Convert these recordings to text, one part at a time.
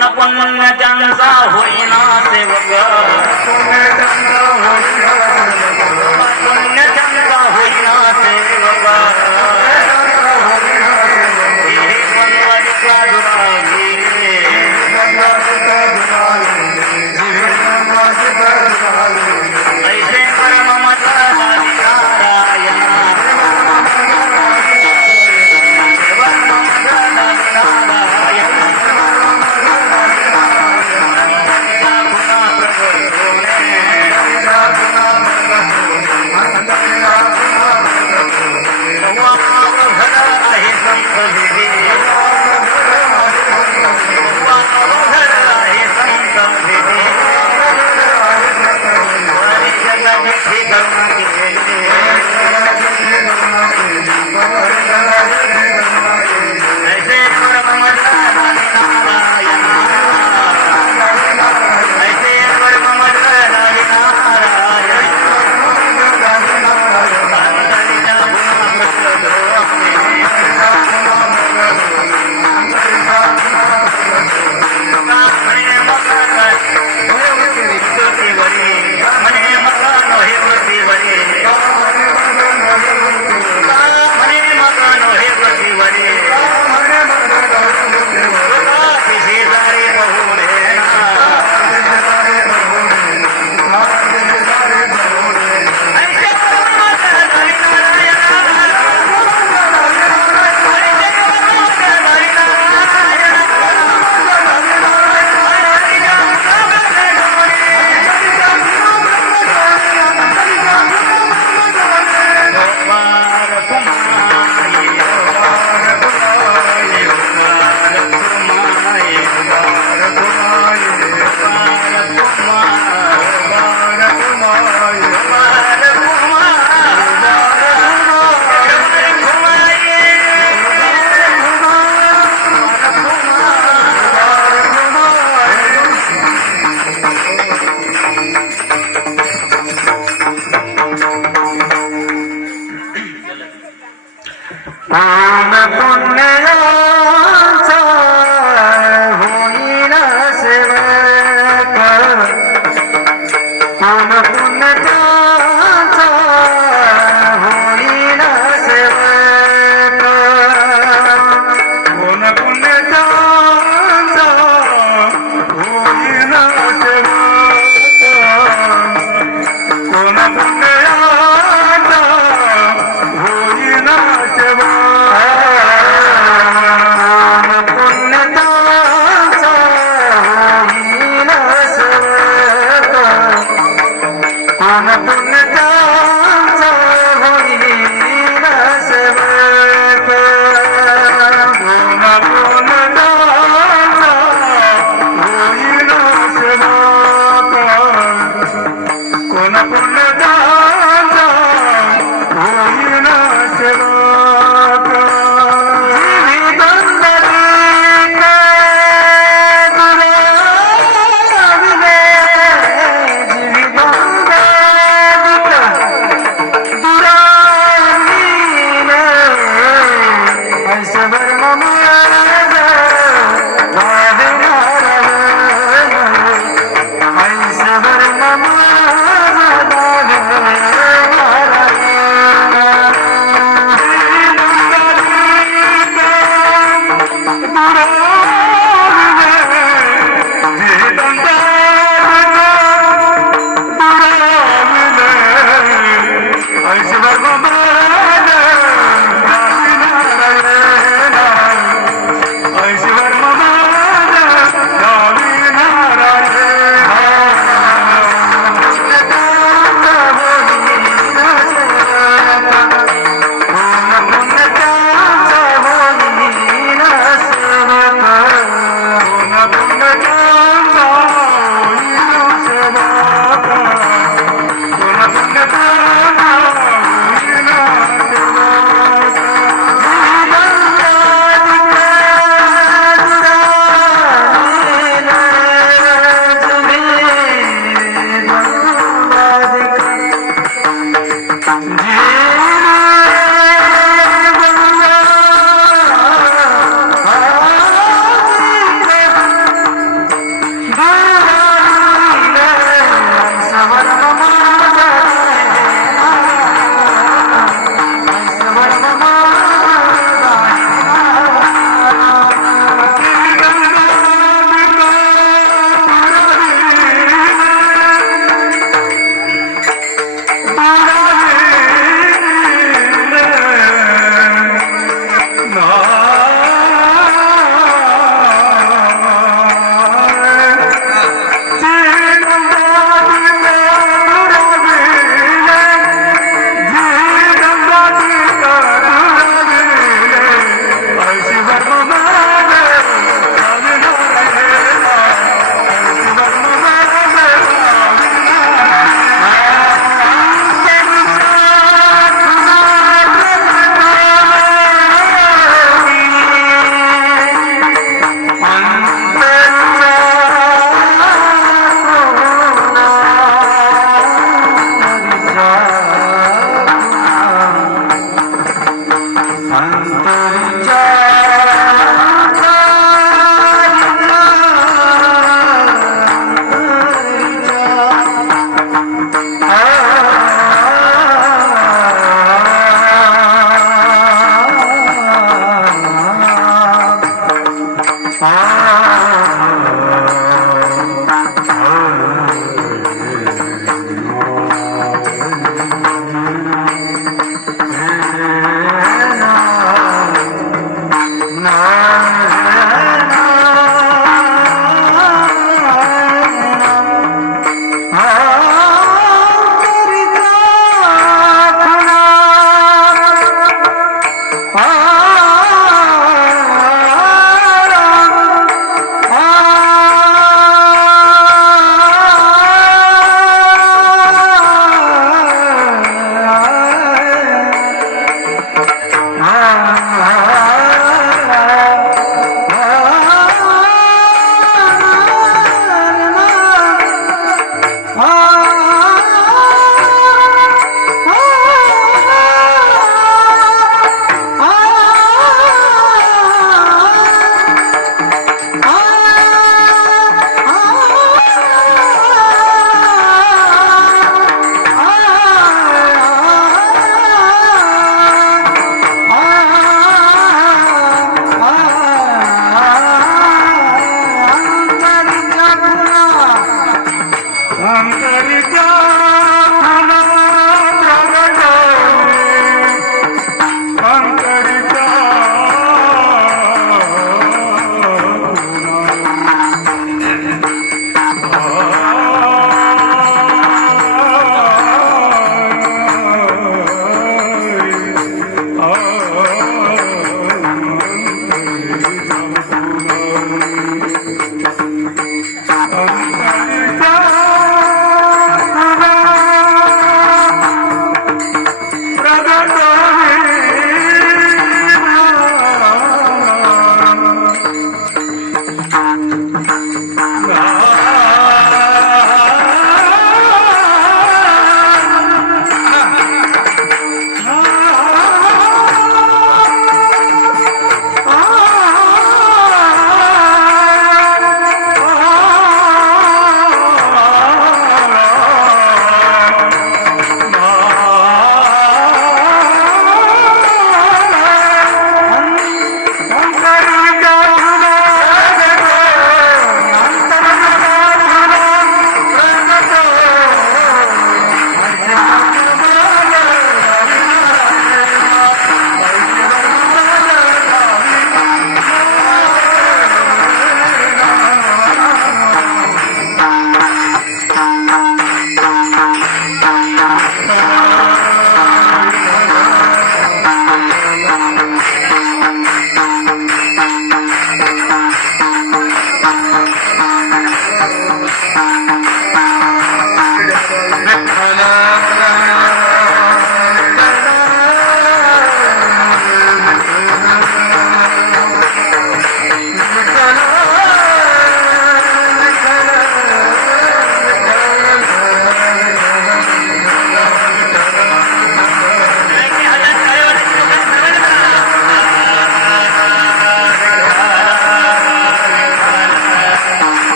गुण पुण्य त्यांचा होईना सेवक पुण्य त्यांचा होईना सेवक हे बनवारीचा दुरावी ऐसे परम मत नारायण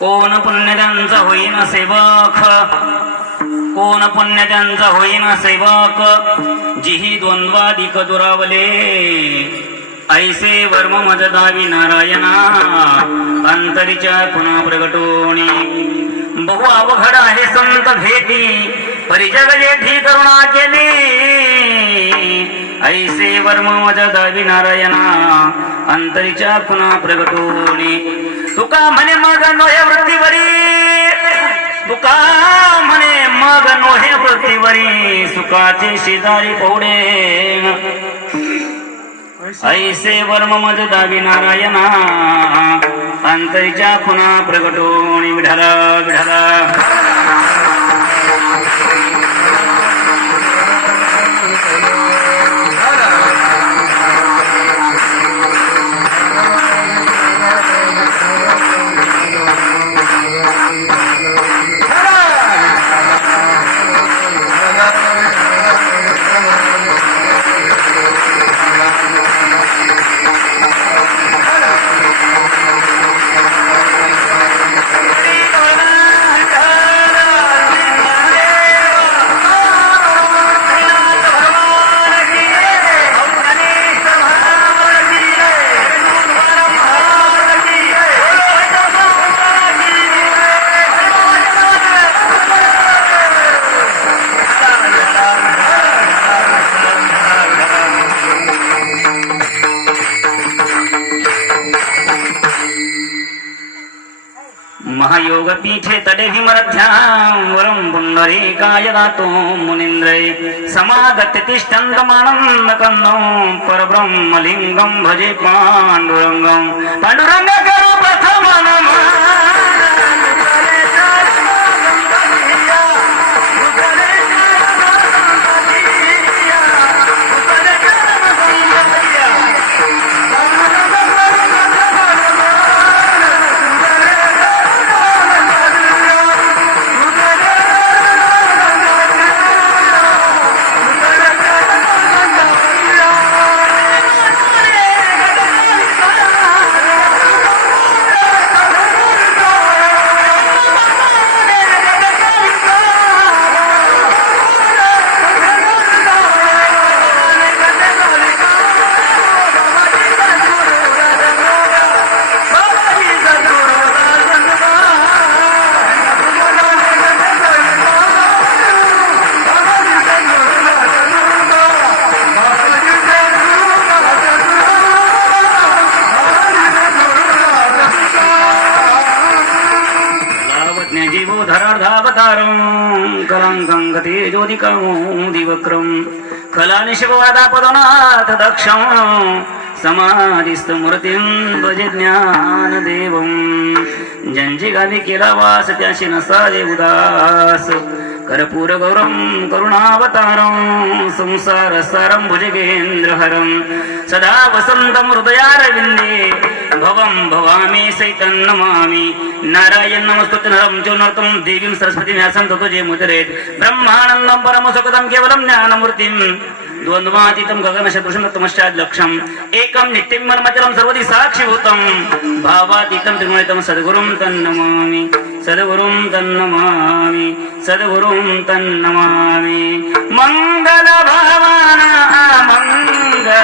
कोण पुण्य त्यांचा होईन सेवक, कोण पुण्य त्यांचा होईन सेवक, जिही द्वंद्वादिक दुरावले, ऐसे वर्म मज दावी नारायणा, अंतरीच्या पुन्हा प्रगटोणी. बहु अवघड आहे संत भेटी, परिजग जेठी करुणा केली, ऐसे वर्म मज दावी नारायणा, अंतरीच्या पुन्हा प्रगटोणी. तुका म्हणे मग नोहे वृत्तीवरी, तुका म्हणे मग नोहे वृत्तीवरी, सुखाचे शेजारी पौडे, ऐसे वर्म मज दावी नारायणा, अंतरीच्या खुना प्रगटोणी. विढाला विढाला महायोग पीठे तडे भीमरथ्यां वरं पुंडरीकाय दातो मुनींद्रे, समागत्य तिष्ठन्तमानन्द कन्दं परब्रह्मलिङ्गं भजे पाण्डुरङ्गं. पाण्डुरङ्ग करो प्रथम नमः, कलांकं गते ज्योतिकामोदिवक्रं, कलानिशिववादापदनाथ दक्षं, समाधिस्थमूर्तिं भजे ज्ञानदेवं. ज्यांची गावी केला वास त्याशी नसावे उदास कर्पूर गौरम करुणावतारं संसार सारं भुजगेंद्र हरं सदा वसंतं हृदयारविंदे भवं भवामी सैतं नमामि नारायण नमस्तुते नरं चोनर्तं देवीं सरस्वतीं व्यासं ततो जे मुदरेत् ब्रह्मानन्दं परमसुखदं केवलं ज्ञानमूर्तिं द्वन्द्वातीतं गगनशतृष्णतमश्चाद् लक्ष्यम् एकं नित्यं मनमचलं सर्वदि साक्षिभूतं भावातीतं त्रिगुणितं सद्गुरुं तन्नमामि सद्गुरुं तन्नमामि सद्गुरुं तन्नमामि मंगल भवाना मंगल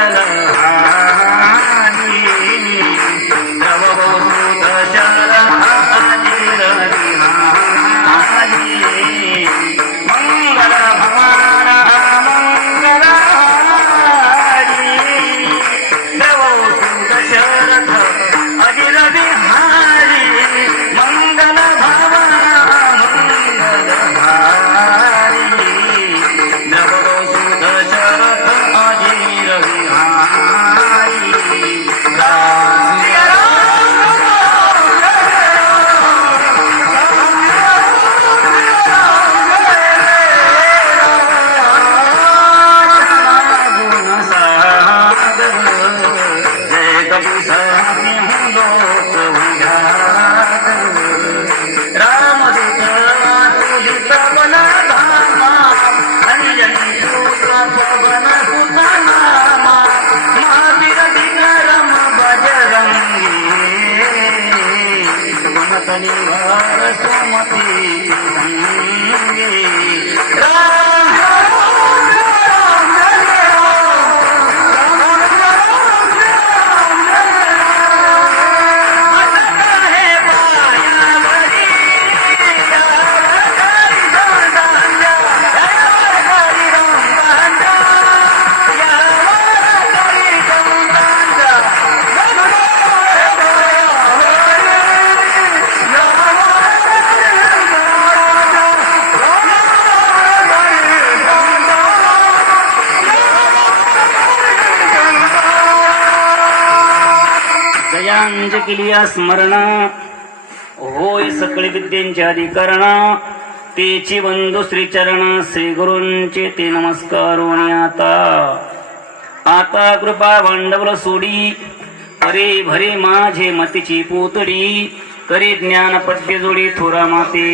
केलिया स्मरण होय सकळ विद्येंचे अधिकरण तेची बंधू श्रीचरण श्री गुरूंचे ते नमस्कार आता कृपा भांडवल सोडी अरे भरे माझे मतीची पोतडी करी ज्ञान पद्य जोडी थोरा माते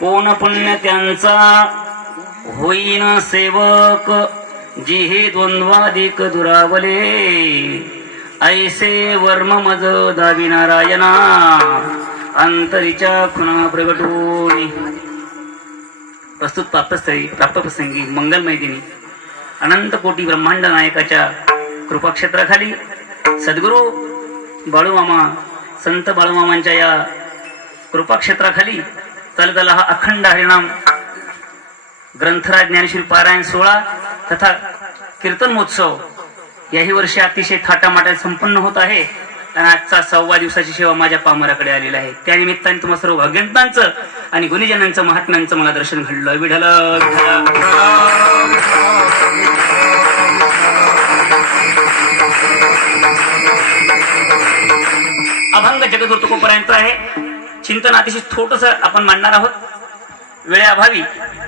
कोण पुण्य त्यांचा होईन सेवक जिहे द्वंद्वादिक दुरावले ऐसे वर्म मज दावी नारायणा अंतरीच्या खुणा प्रगटोनी. प्रस्तुत प्राप्तप्रसंगी मंगलमय दिनी अनंत कोटी ब्रह्मांड नायकाच्या कृपाक्षेत्राखाली सद्गुरू बाळूमामा संत बाळूमामांच्या या कृपाक्षेत्राखाली चालताला हा अखंड हरिनाम ग्रंथराज ज्ञानेश्वरी पारायण सोहळा तथा कीर्तन महोत्सव याही वर्षी अतिशय थाटामाटात संपन्न होत आहे आणि आजचा 6व्या दिवसाची सेवा माझ्या पामराकडे आलेला आहे. त्यानिमित्ताने तुम्हा सर्व भगवंतांचं आणि गुणीजनांचं महात्म्यांचं मला दर्शन घडलं. विठ्ठल अभंग जगद्गुरु तुकोबारायांच आहे. चिंतन अतिशय छोटस आपण मांडणार आहोत. वेळेअभावी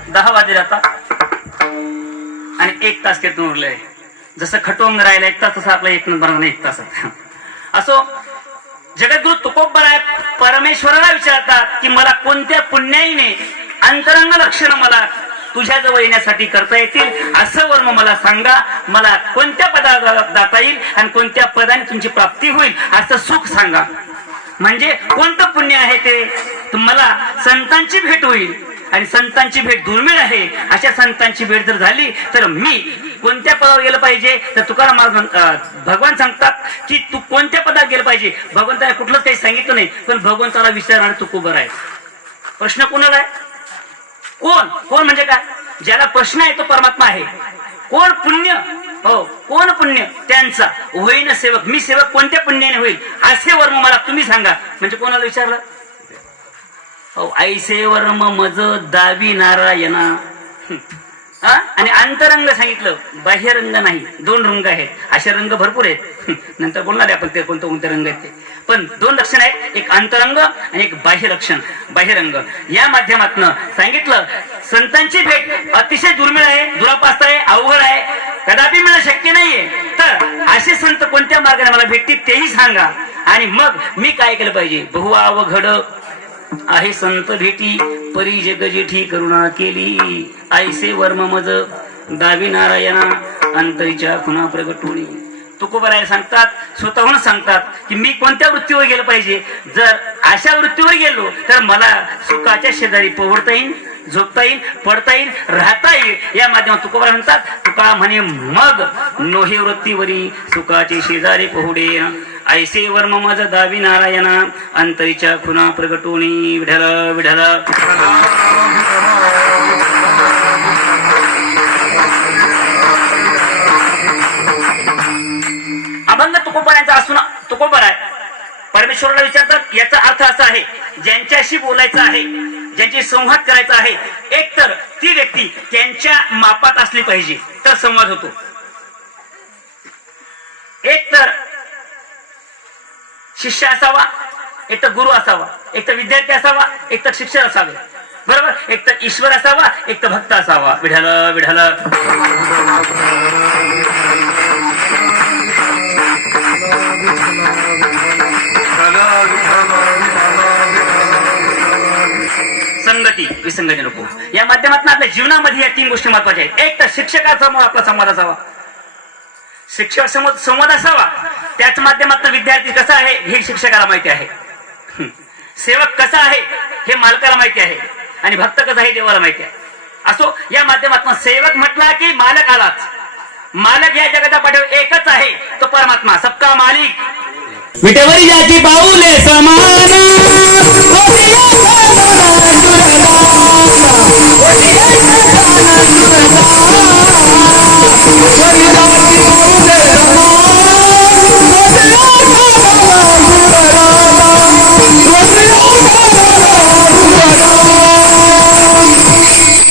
10 वाजले जातात आणि 1 तास कीर्तन उरले आहे. जसं खटवंग राहिला 1 तास तसं आपला 1 तास असो. जगद्गुरु तुकोबाराय परमेश्वराला विचारतात की मला कोणत्या पुण्याईने अंतरंग लक्षण मला तुझ्या जवळ येण्यासाठी करता येतील असं वर्म मला सांगा. मला कोणत्या पदाला जाता येईल आणि कोणत्या पदाने तुमची प्राप्ती होईल असं सुख सांगा. म्हणजे कोणतं पुण्य आहे ते तुम्हाला संतांची भेट होईल आणि संतांची भेट दुर्मिळ आहे. अशा संतांची भेट जर झाली तर मी कोणत्या पदावर गेलं पाहिजे तर तुकाराम भगवान सांगतात की तू कोणत्या पदावर गेलं पाहिजे. भगवंताने कुठलंच काही सांगितलं नाही पण भगवंताला विचारणार तुकोबर आहे. प्रश्न कोणाला आहे? कोण म्हणजे काय? ज्याला प्रश्न आहे तो परमात्मा आहे. कोण पुण्य? हो कोण पुण्य त्यांचा होईन सेवक. मी सेवक कोणत्या पुण्याने होईल असे वर्म मला तुम्ही सांगा. म्हणजे कोणाला विचारलं? हो ऐसे वर्म मज दावी नारायणा. आणि अंतरंग सांगितलं, बाह्यरंग नाही. 2 रंग आहेत. असे रंग भरपूर आहेत, नंतर बोलणार आहे आपण ते कोणते रंग आहेत ते. पण 2 लक्षण आहेत, एक अंतरंग आणि एक बाह्य लक्षण, बाह्यरंग. या माध्यमातून सांगितलं संतांची भेट अतिशय दुर्मिळ आहे, दुरापास्त आहे, अवघड आहे, कदापि मिळणं शक्य नाहीये. तर असे संत कोणत्या मार्गाने मला भेटतील तेही सांगा, आणि मग मी काय केलं पाहिजे. बहुअवघड आहे संत भेटी, परी जग जेठी करुणा केली. ऐसे वर्म मज दावी नारायणा, अंतरीच्या खुना प्रगटोणी. तुकोबराय सांगतात, स्वतःहून सांगतात की मी कोणत्या वृत्तीवर गेलं पाहिजे. जर अशा वृत्तीवर गेलो तर मला सुखाच्या शेजारी पोहडता येईल, झोपता येईल, पडता येईल, राहता येईल. या माध्यमात तुकोबराय म्हणतात, तुका म्हणे मग नोहे वृत्तीवरी सुखाचे शेजारी पोहडे. ऐसे वर्म मज दावी नारायणा, अंतरीच्या खुना प्रगटोणी. विढल विढल. अभंग तुकोबरायांचा असून तुकोबराय परमेश्वराला विचारतात. याचा अर्थ असा आहे, ज्यांच्याशी बोलायचं आहे, ज्यांची संवाद करायचा आहे, एक तर ती व्यक्ती त्यांच्या मापात असली पाहिजे तर संवाद होतो. एक तर शिष्य असावा, एक तर गुरु असावा, एक तर विद्यार्थी असावा, एक तर शिक्षक असावे, बरोबर. एक तर ईश्वर असावा, एक तर भक्त असावा. विढल विढल. संगती विसंगती नको. या माध्यमातून आपल्या जीवनामध्ये या 3 गोष्टी महत्वाच्या आहेत. एक तर शिक्षकासमोर आपला संवाद असावा, शिक्षक समोर संवाद असावा. त्याच माध्यमातून विद्यार्थी कसा आहे हे शिक्षकाला माहिती आहे, सेवक कसा आहे हे मालकाला माहिती आहे, आणि भक्त कसा आहे देवाला माहिती आहे. असो, या माध्यमातून सेवक म्हटला की मालक आलाच. मालक या जगाचा पाठीवर एकच आहे, तो परमात्मा, सबका मालिक. विटेवरी जाती पाऊले समान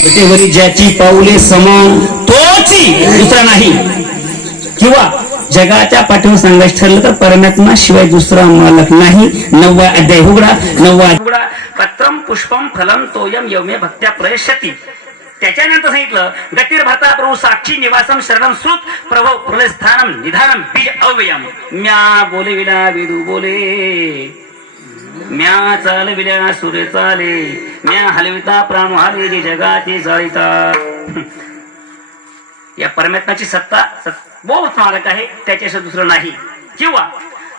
विटेवरी ज्याची पाऊले समान तोची, दुसरा नाही. किंवा जगाच्या पाठीवर सांगायचं ठरलं तर परमात्मा शिवाय दुसरा मालक नाही. 9वा अध्याय उघडा. 9वा पत्रम पुष्पम फलम तोयम यौमे भक्त्या प्रयशती. त्याच्यानंतर सांगितलं गतिर्भता प्रभू साक्षी निवासम शरणम श्रुत प्रभो प्रलस्थानम निधानम बीज अव्ययम. म्या बोलविला वेदू बोले, म्या चालविल्या सूर्य चाले, म्या हलविता प्राण हाले जे जगाचे जाळीता. या परमात्म्याची सत्ता बहुत मालक आहे, त्याच्याशी दुसरं नाही. किंवा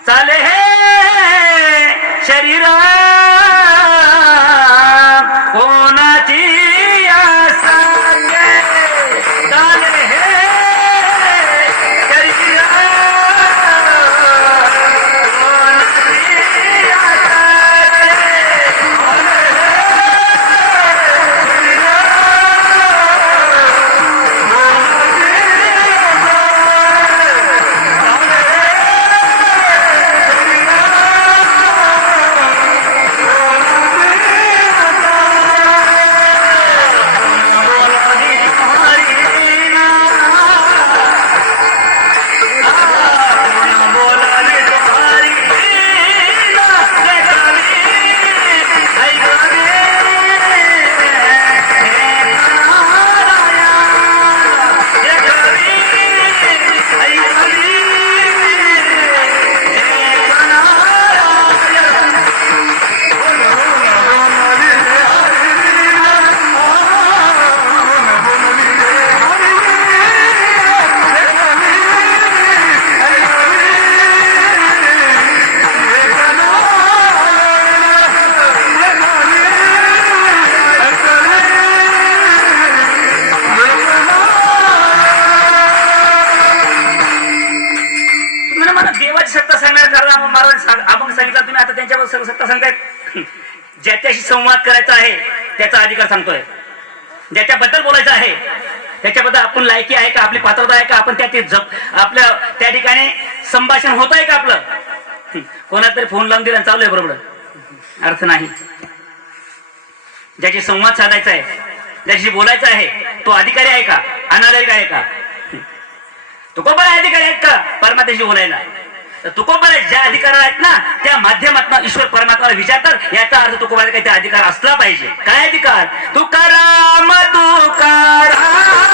चाले हे शरीर कोणाची आसागे, चाले हे शरीर कोणाची आसागे. सत्ता सांगतायत. ज्याच्याशी संवाद करायचा आहे त्याचा अधिकार सांगतोय, ज्याच्याबद्दल बोलायचं आहे त्याच्याबद्दल आपण लायकी आहे का, आपली पात्रता आहे का, आपण आपल्या त्या ठिकाणी संभाषण होत आहे का आपलं. कोणाला तरी फोन लावून दिला चालू आहे बरोबर, अर्थ नाही. ज्याची संवाद साधायचा आहे ज्याशी बोलायचं आहे तो अधिकारी आहे का, अनाधिकारी आहे का? तुकोबर अधिकारी आहेत का परमात्म्याशी बोलायला? तर तुकोबर ज्या अधिकार आहेत ना त्या माध्यमातून ईश्वर परमात्म्याला विचारतात. याचा अर्थ तुकोबर काही अधिकार असला पाहिजे. काय अधिकार? तुकाराम तुकाराम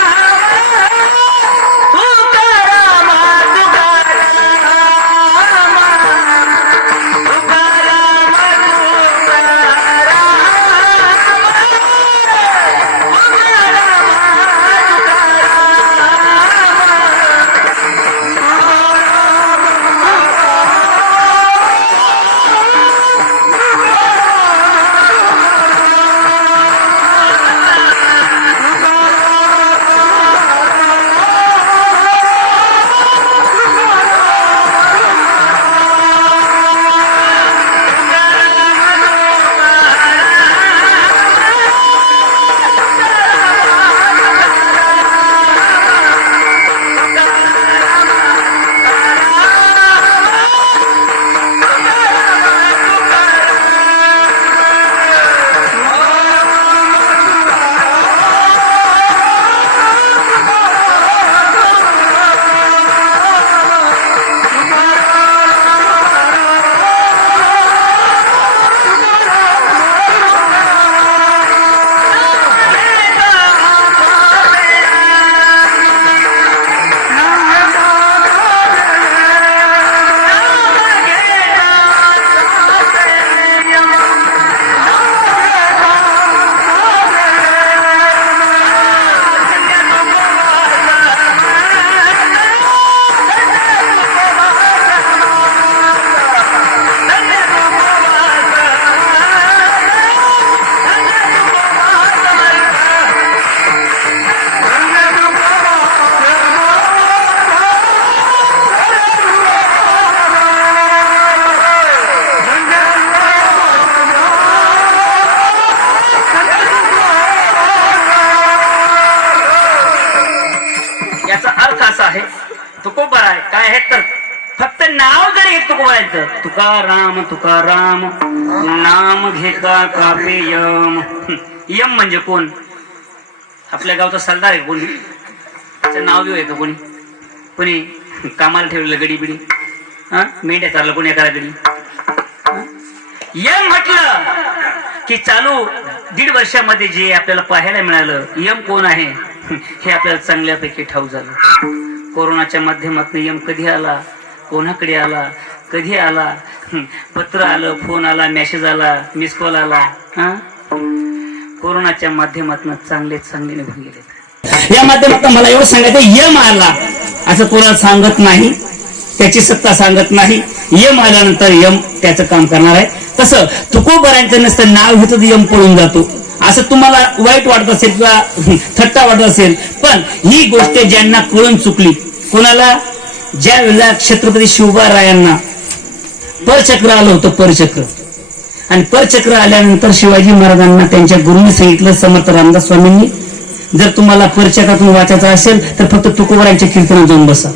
तुकोबर आहे काय आहे तर फक्त नाव जरी घेत तुकोबरायचं, तुकाराम तुकाराम नाम घेता कापे यम. यम म्हणजे कोण? आपल्या गावचा सरदार आहे कोणी? त्याचं नाव घेऊ आहे का कोणी? कोणी कामाला ठेवलेलं गडी बिडी, हा मेंढ्या चाललं कोणी एखाद्या तरी. यम म्हटलं की चालू 1.5 वर्षामध्ये जे आपल्याला पाहायला मिळालं यम कोण आहे हे आपल्याला चांगल्यापैकी ठाऊक झालं. कोरोनाच्या माध्यमातून यम कधी आला, कोणाकडे आला, कधी आला, पत्र आलं, फोन आला, मेसेज आला, मिस कॉल आला. हा कोरोनाच्या माध्यमातून चांगले निघून गेले. या माध्यमातून मला एवढं सांगायचं, यम आला असं कोणाला सांगत नाही, त्याची सत्ता सांगत नाही. यम आल्यानंतर यम त्याचं काम करणार आहे. तसं तुकोबरांचं नसतं नाव घेतो यम पळून जातो असं तुम्हाला वाईट वाटत असेल किंवा थट्टा वाटत असेल, पण ही गोष्ट ज्यांना कळून चुकली, कोणाला ज्या वेळेला छत्रपती शिवबारायांना परचक्र आलं होतं, परचक्र, आणि परचक्र आल्यानंतर शिवाजी महाराजांना त्यांच्या गुरुंनी सांगितलं, समर्थ रामदास स्वामींनी, जर तुम्हाला परचक्रातून वाचायचं असेल तर फक्त तुकोबरांच्या कीर्तनात जाऊन बसा.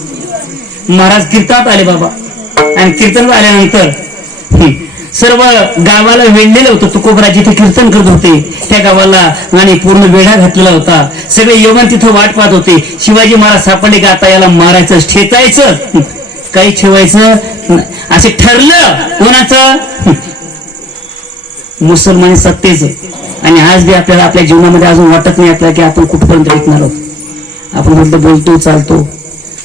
महाराज कीर्तनात आले बाबा, आणि कीर्तनात आल्यानंतर सर्व गावाला वेढलेलं होतं. तुकोबरा जिथे कीर्तन करत होते त्या गावाला आणि पूर्ण वेढा घातलेला होता. सगळे यवन तिथं वाट पाहत होते. शिवाजी महाराज सापडले का आता याला मारायचं, ठेचायचं, काही ठेवायचं असे ठरलं. कोणाचं? मुसलमानी सत्तेचं. आणि आज बी आपल्याला आपल्या जीवनामध्ये अजून वाटत नाही आपल्याला की आपण कुठपर्यंत टिकणार आहोत. आपण फक्त बोलतो चालतो,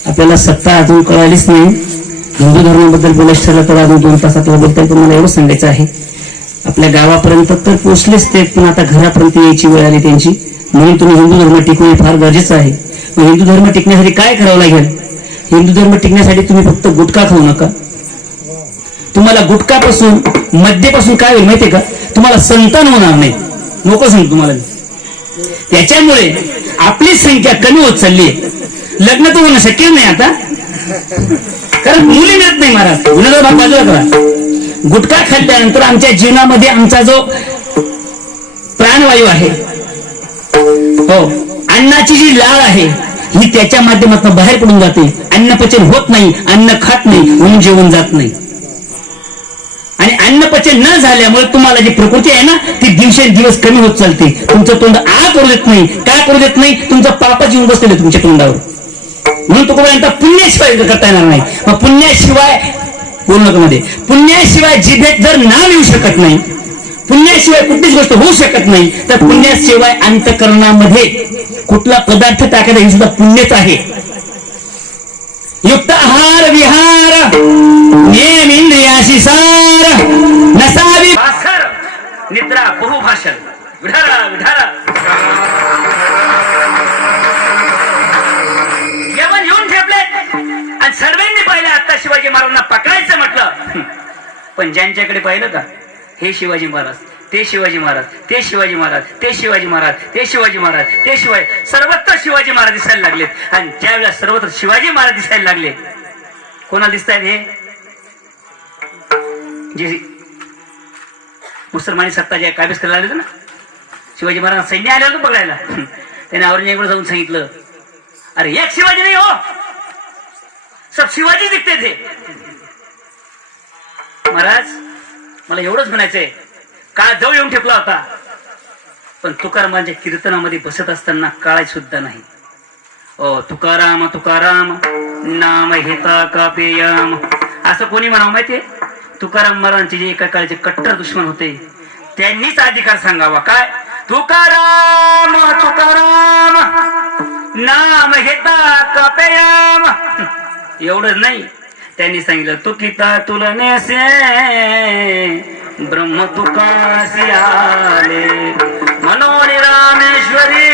आपल्याला सत्ता अजून कळालीच नाही. हिंदू धर्माबद्दल बोलायचं ठरलं तर अजून 2 तास आपल्याला बोलता येईल. मला एवढं सांगायचं आहे, आपल्या गावापर्यंत तर पोचलेच ते, पण आता घरापर्यंत यायची वेळ आली त्यांची. म्हणून तुम्ही हिंदू धर्म टिकवणे फार गरजेचं आहे. मग हिंदू धर्म टिकण्यासाठी काय करावं लागेल? हिंदू धर्म टिकण्यासाठी तुम्ही फक्त गुटखा खाऊ नका. तुम्हाला गुटखापासून, मद्यापासून काय होईल माहितीये का? तुम्हाला संतान होणार नाही. मोकळं सांगतो तुम्हाला. त्याच्यामुळे आपली संख्या कमी होत चालली आहे. लग्न तर होणं शक्य नाही आता, कारण मुली मिळत नाही. महाराज गुन्हेगार भाग बाजूला करा. गुटखा खाल्ल्यानंतर आमच्या जीवनामध्ये आमचा जो प्राणवायू आहे, हो, अन्नाची जी लाळ आहे ही त्याच्या माध्यमातून बाहेर पडून जाते. अन्न पचन होत नाही, अन्न खात नाही, म्हणून जेवण जात नाही. आणि अन्नपचन न झाल्यामुळे तुम्हाला जी प्रकृती आहे ना ती दिवसेंदिवस कमी होत चालते. तुमचं तोंड आ करू देत नाही. काय करू देत नाही? तुमचं पापच येऊन बसलेलं आहे तुमच्या तोंडावर. म्हणून तुकोबारांचा पुण्याशिवाय करता येणार नाही. मग पुण्याशिवाय पूर्णकमध्ये पुण्याशिवाय जिभेत जर नाम येऊ शकत नाही, पुण्याशिवाय कुठलीच गोष्ट होऊ शकत नाही, तर पुण्याशिवाय अंतकरणामध्ये कुठला पदार्थ टाकायचा हे सुद्धा पुण्यच आहे. युक्त आहार विहार नियम इंद्रियाशी सार नसावी भास्कर निद्रा बहुभाषण विढारा विढारा. जेवण येऊन ठेपले आणि सर्वांनी पाहिलं. आता शिवाजी महाराजांना पकडायचं म्हटलं, पण ज्यांच्याकडे पाहिलं का हे शिवाजी महाराज, ते शिवाजी महाराज, ते शिवाजी महाराज, ते शिवाजी महाराज, ते शिवाजी महाराज, ते शिवाजी, सर्वत्र शिवाजी महाराज दिसायला लागलेत. आणि ज्या वेळेला सर्वत्र शिवाजी महाराज दिसायला लागले, कोणाला दिसत आहेत हे? जे मुसलमानी सत्ता जे काबीज करायला लागले ना, शिवाजी महाराज सैन्य आले होतं पकडायला. त्याने औरंगजेबाकडे जाऊन सांगितलं, अरे एक शिवाजी नाही हो, सब शिवाजी दिसते थे. महाराज मला एवढंच म्हणायचंय, काळ जवळ येऊन ठेपला होता, पण तुकारामांच्या कीर्तनामध्ये बसत असताना काळ सुद्धा नाही. ओ तुकाराम तुकाराम नाम घेता का पेयम, असं कोणी म्हणावं माहितीये? तुकाराम महाराजांचे जे एका काळचे कट्टर दुश्मन होते त्यांनीच अधिकार सांगावा. काय? तुकाराम तुकाराम नाम घेता का पेयम. एवढंच नाही, त्यांनी सांगितलं तुकिता तुलनेसे ब्रह्म तुकासी आले मनोनी रामेश्वरी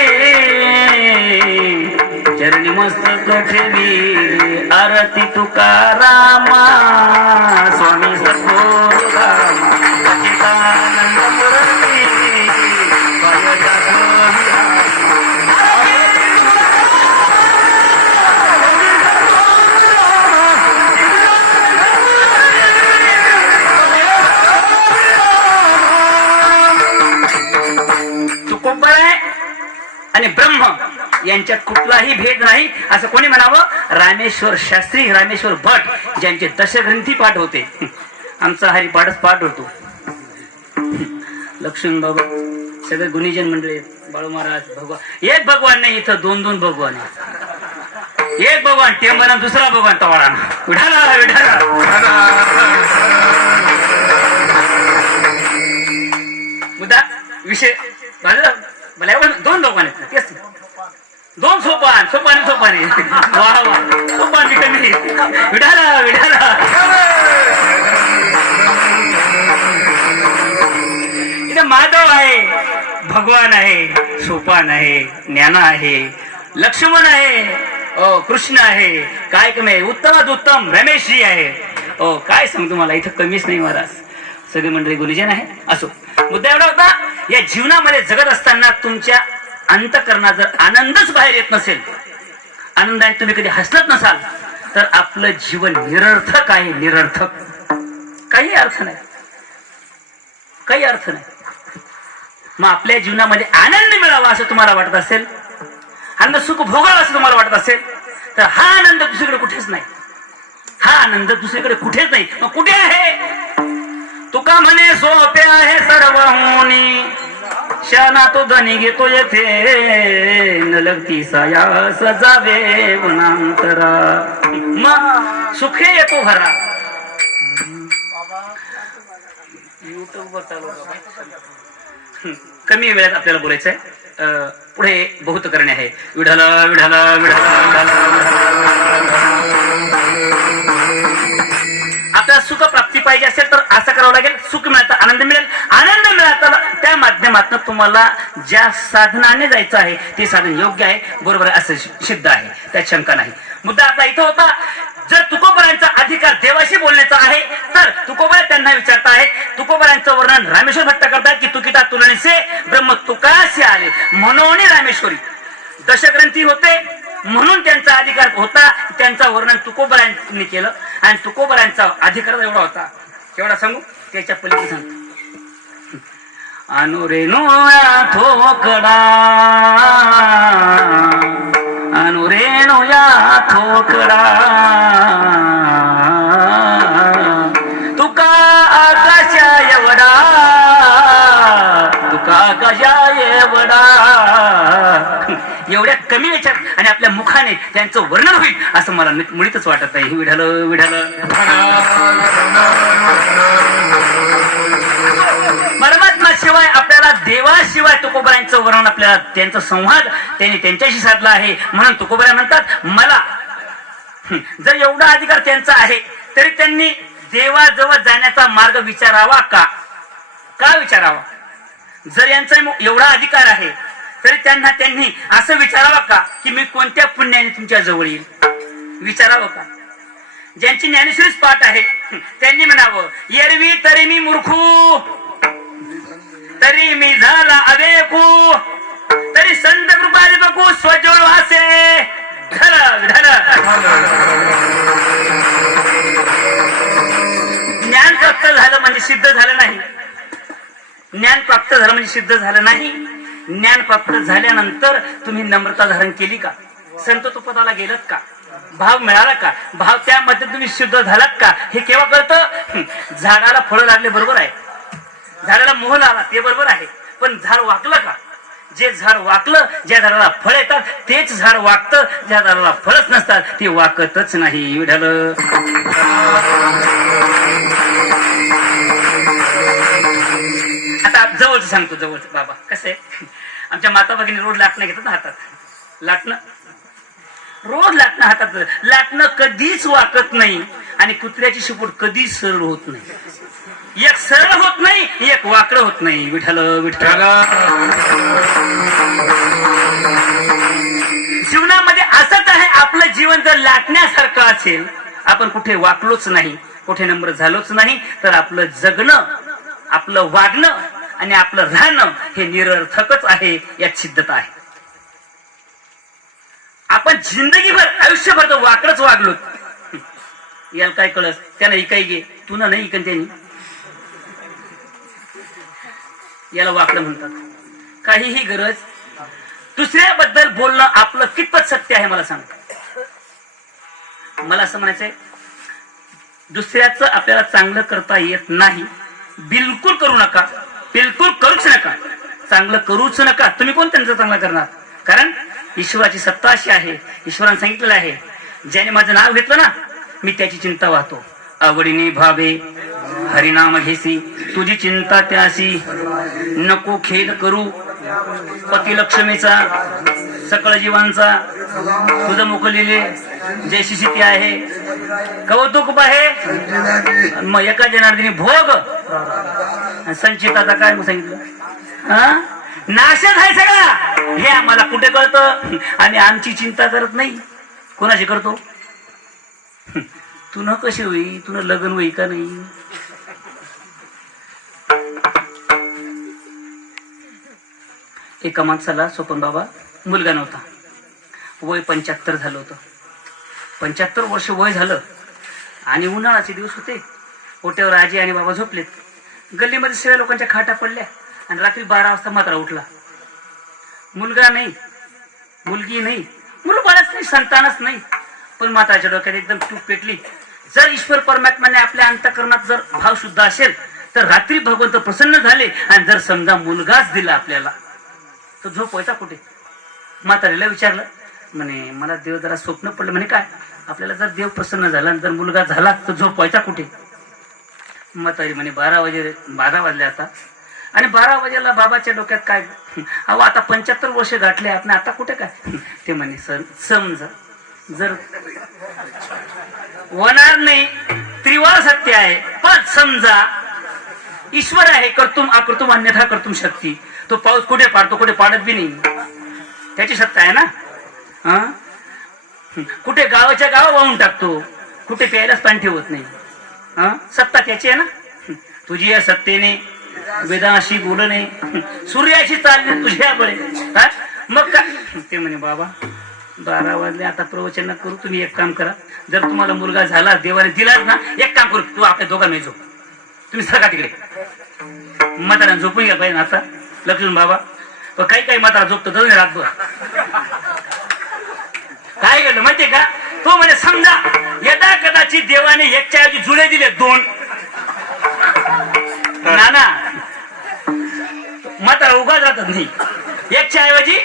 चरणी मस्तक ठेवी आरती तुकारामा स्वामी सद्गुरु सच्चिदानंद मुरली आणि ब्रह्म यांच्यात कुठलाही भेद नाही असं कोणी म्हणावं? रामेश्वर शास्त्री, रामेश्वर भट, ज्यांचे दशग्रंथी पाठ होते. आमचा हरिपाठच पाठ होतो. लक्ष्मण बाबा सगळे गुणीजन मंडळी, बाळू महाराज, भगवान. एक भगवान नाही इथं, दोन दोन भगवान. एक भगवान टेंबना, दुसरा भगवान तवाळा. विठाला विठाला. मुद्दा विषय मला एवढं दोन भगवान आहेत, तेच दोन सोपान सोपाने सोपाने. वा वा, सोपान कमी. विठाला विठाला. इथे माधव आहे, भगवान आहे, सोपान आहे, ज्ञान आहे, लक्ष्मण आहे, कृष्ण आहे. काय कमी आहे? उत्तमात उत्तम रमेशजी आहे. काय सांगू तुम्हाला, इथं कमीच नाही महाराज. सगळे मंडळी गुरुजन आहे. असो, मुद्दा एवढा होता, या जीवनामध्ये जगत असताना तुमच्या अंतःकरणात जर आनंदच बाहेर येत नसेल, आनंदाने तुम्ही कधी हसलत नसाल, तर आपलं जीवन निरर्थक आहे. निरर्थक, काही अर्थ नाही, काही अर्थ नाही. मग आपल्या जीवनामध्ये आनंद मिळावा असं तुम्हाला वाटत असेल, आनंद सुख भोगावं असं तुम्हाला वाटत असेल, तर हा आनंद दुसरीकडे कुठेच नाही. हा आनंद दुसरीकडे कुठेच नाही. मग कुठे आहे? तुका म्हणे सोपे आहे सर्व होणी, शाना तो धनी घेतो येथे, न लगती साया सजावे वनांतरा. मग सुखे येतो भरा. युट्यूब वर चालू कमी वेळात आपल्याला बोलायचंय. पुढे बहुत करणे आहे. विढाला विढाला विढाला. आपल्याला सुख प्राप्ती पाहिजे असेल तर असं करावं लागेल. सुख मिळतं, आनंद मिळेल. आनंद मिळाला त्या माध्यमातून तुम्हाला ज्या साधनाने जायचं आहे ते साधन योग्य आहे, बरोबर आहे असं सिद्ध आहे, त्यात शंका नाही. मुद्दा आपला इथं होता, जर तुकोबारांचा अधिकार देवाशी बोलण्याचा आहे तर तुकोबा त्यांना विचारता आहेत. तुकोबारांचं वर्णन रामेश्वर भट्ट करतात की तुकिता तुलनेसे ब्रह्म तुकासी आले म्हणून रामेश्वरी दशग्रंथी होते, म्हणून त्यांचा अधिकार होता. त्यांचं वर्णन तुकोबारांनी केलं आणि तुकोबारांचा अधिकार एवढा होता. एवढा सांगू, त्याच्या पलीकडे सांगतो. अनुरेनुया थोकडा, अनुरेनुया थोकडा, तुका आकाशा एवढ्या कमी याच्यात आणि आपल्या मुखाने त्यांचं वर्णन होईल असं मला मुळीतच वाटत नाही. विढाल विढाल परमात्मा शिवाय आपल्याला देवाशिवाय तुकोबरायांचं वर्णन आपल्याला त्यांचा संवाद त्यांनी त्यांच्याशी साधला आहे. म्हणून तुकोबरा म्हणतात मला जर एवढा अधिकार त्यांचा आहे तरी त्यांनी देवाजवळ जाण्याचा मार्ग विचारावा का? का विचारावा? जर यांचा एवढा अधिकार आहे तरी त्यांनी असं विचारावं का की मी कोणत्या पुण्याने तुमच्या जवळ येईल? विचारावं का? ज्यांची ज्ञानेश्वरीच पाठ आहे त्यांनी म्हणावं एरवी तरी मी मूर्खू तरी मी झाला अवेकू तरी संत कृपाली बघू स्वजोळ वासे धर धर. ज्ञान प्राप्त झालं म्हणजे सिद्ध झालं नाही. ज्ञान प्राप्त झालं म्हणजे सिद्ध झालं नाही. ज्ञान प्राप्त झाल्यानंतर तुम्ही नम्रता धारण केली का? संत तुपदाला गेलत का? भाव मिळाला का? भाव त्यामध्ये तुम्ही शुद्ध झालात का? हे केव्हा कळतं? झाडाला फळं लागले बरोबर आहे, झाडाला मोह आला ते बरोबर आहे, पण झाड वाकलं का? जे झाड वाकलं, ज्या झाडाला फळ येतात तेच झाड वाकतं, ज्या झाडाला फळच नसतात ते वाकतच नाही. विढाल आता जवळच सांगतो. जवळच बाबा कसं आहे, आमच्या माता भगिनी रोज लाटणं घेतात ना हातात. लाटणं रोज लाटणं हातात. लाटणं कधीच वाकत नाही आणि कुत्र्याची शेपूट कधीच सरळ होत नाही. एक सरळ होत नाही, एक वाकडं होत नाही. विठ्ठल विठ्ठल. जीवनामध्ये असंच आहे. आपलं जीवन जर लाटण्यासारखं असेल, आपण कुठे वाकलोच नाही, कुठे नम्र झालोच नाही, तर आपलं जगणं, आपलं वागणं आणि आपलं राहणं हे निरर्थकच आहे. यात सिद्धता आहे. आपण जिंदगीभर आयुष्यभर तर वाकडच वागलो. याला काय कळत? त्यानं इकाई गे तू ना नाही इकन त्यांनी. याला वाकडं म्हणतात. काहीही गरज दुसऱ्याबद्दल बोलणं आपलं कितपत सत्य आहे मला सांग. मला असं म्हणायचंय, दुसऱ्याचं आपल्याला चांगलं करता येत नाही. बिलकुल करू नका, बिलकुल करूच नका, चांगलं करूच नका. तुम्ही कोण त्यांचं चांगलं करणार? कारण ईश्वराची सत्ता अशी आहे, ईश्वराने सांगितलेलं आहे, ज्याने माझं नाव घेतलं ना मी त्याची चिंता वाहतो. आवडीने भावे हरिनाम घेसी तुझी चिंता त्यासी नको खेद करू पती लक्ष्मीचा सकळ जीवांचा तुझं मोकलेले जैशी स्थिती आहे कौतुक आहे. मग एका जनार्दनी भोग संचिताचा काय सांगितलं? नाशच आहे सगळा. हे आम्हाला कुठे कळतं? आणि आमची चिंता करत नाही. कोणाची करतो? तू न कशी होई, तुला लग्न होई का नाही? एका माणसाला स्वपन बाबा मुलगा नव्हता. वय 75 झालं होतं. 75 वर्ष वय झालं आणि उन्हाळ्याचे दिवस होते. ओट्यावर आजी आणि बाबा झोपलेत. गल्लीमध्ये सगळ्या लोकांच्या खाटा पडल्या आणि रात्री 12 वाजता मात्र उठला. मुलगा नाही, मुलगी नाही, मुलबाळच नाही, संतानच नाही. पण माताच्या डोक्यात एकदम तूप पेटली. जर ईश्वर परमात्म्याने आपल्या अंतःकरणात जर भाव शुद्ध असेल तर रात्री भगवंत प्रसन्न झाले. आणि जर समजा मुलगाच दिला आपल्याला तर झोपायचा कुठे? म्हातारीला विचारलं. म्हणे मला देव जरा स्वप्न पडलं. म्हणे काय? आपल्याला जर देव प्रसन्न झाला जर मुलगा झाला तर झोपायचा कुठे? म्हातारी म्हणे 12 वाजले आता. आणि 12 वाजेला बाबाच्या डोक्यात काय? अहो आता 75 वर्ष गाठले आपण, आता कुठे काय? ते म्हणे सर समजा जर होणार नाही, त्रिवार सत्य आहे, पण समजा ईश्वर आहे, कर्तुम अकर्तुम अन्यथा कर्तुम शक्ती. तो पाऊस कुठे पाडतो, कुठे पाडत बी नाही, त्याची सत्ता आहे ना. कुठे गावाच्या गाव वाहून टाकतो, कुठे प्यायलाच पाणी ठेवत नाही. सत्ता त्याची आहे ना. तुझी या सत्तेने वेदाशी बोलणे सूर्याशी चालणे तुझ्या बळे. मग काय? ते म्हणे बाबा 12 वाजले आता प्रवचन करू. तुम्ही एक काम करा, जर तुम्हाला मुलगा झाला देवाने दिलाच ना, एक काम करू, तू आपल्या दोघांना झोप, तुम्ही सरका तिकडे. म्हातारा झोपून घ्या पाहिजे आता लक्ष्मण बाबा. पण काही म्हातारा झोपतो जाऊन रातभर. काय केलं माहितीये का? तो म्हणजे समजा यदा कदाचित देवाने एकच्या ऐवजी जुळे दिले 2. नाना म्हातारा उभा राहतात नाही, एकच्या ऐवजी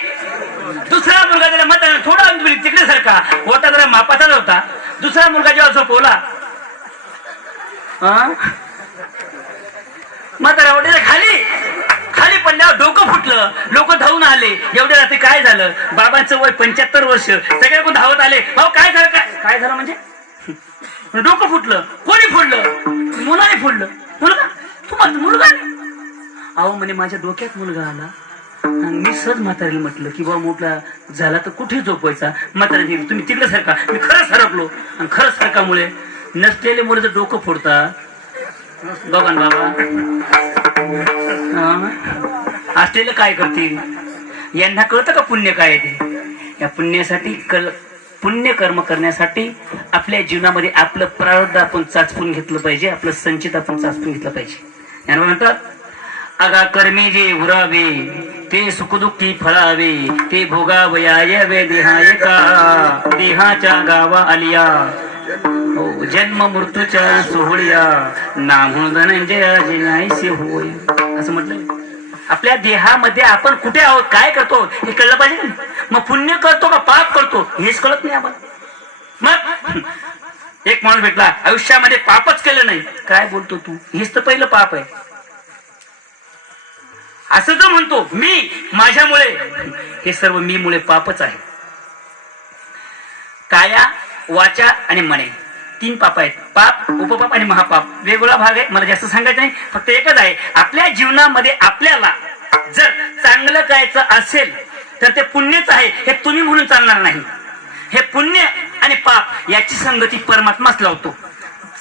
दुसरा मुलगा त्याला मत थोडा तिकडे सारखा होता, जरा मापाचाच होता. दुसरा मुलगा जेव्हा झोपवला म्हातारा वाटेच्या खाली खाली पडल्यावर डोकं फुटलं. लोक धावून आले. एवढ्या रात्री काय झालं? बाबांचं वय 75 वर्ष. सगळे कोण धावत आले. भाऊ काय झालं? काय झालं म्हणजे? डोकं फुटलं. कोणी फोडलं? मुलाने फोडलं. मुलगा? तुम्हाला मुलगा नाही? अहो म्हणे माझ्या डोक्यात मुलगा आला आणि मी सहज म्हातारीला म्हटलं की बाबा मोठा झाला तर कुठे झोपवायचा. म्हातारी तुम्ही तिकडे सारखा. मी खरंच हरपलो आणि खरंच सारखामुळे नसलेले मुलं जर डोकं फोडतात बघा ना बाबा, असलेलं काय करतील? यांना कळतं का पुण्य काय ते? या पुण्यासाठी पुण्य कर्म करण्यासाठी आपल्या जीवनामध्ये आपलं प्रारब्ध आपण चाचपून घेतलं पाहिजे, आपलं संचित आपण चाचपून घेतलं पाहिजे. यांना म्हणतात अगा कर्मी जे उरावे ते सुखदुःखी फळावे, ते भोगावयाय वे देहाय का देहाच्या गावा आलिया, जन्म मृत्यूच्या सोहळ्या नामो धनंजया जिनायसे होय. असं म्हटलं. आपल्या देहामध्ये आपण कुठे आहोत, काय करतो हे कळलं पाहिजे. मग पुण्य करतो का पाप करतो हेच कळत नाही आम्हाला. मग एक माणूस भेटला आयुष्यामध्ये पापच केलं नाही. काय बोलतो तू? हेच तर पहिलं पाप आहे. असं जो म्हणतो मी माझ्यामुळे, हे सर्व मी मुळे पापच आहे. काया वाचा आणि मने 3 पाप आहेत. पाप, उपपाप आणि महापाप. वेगवेगळा भाग आहे, मला जास्त सांगायचं नाही. फक्त एकच आहे, आपल्या जीवनामध्ये आपल्याला जर चांगलं करायचं असेल तर ते पुण्यच आहे हे तुम्ही म्हणून चालणार नाही. हे पुण्य आणि पाप याची संगती परमात्माच लावतो.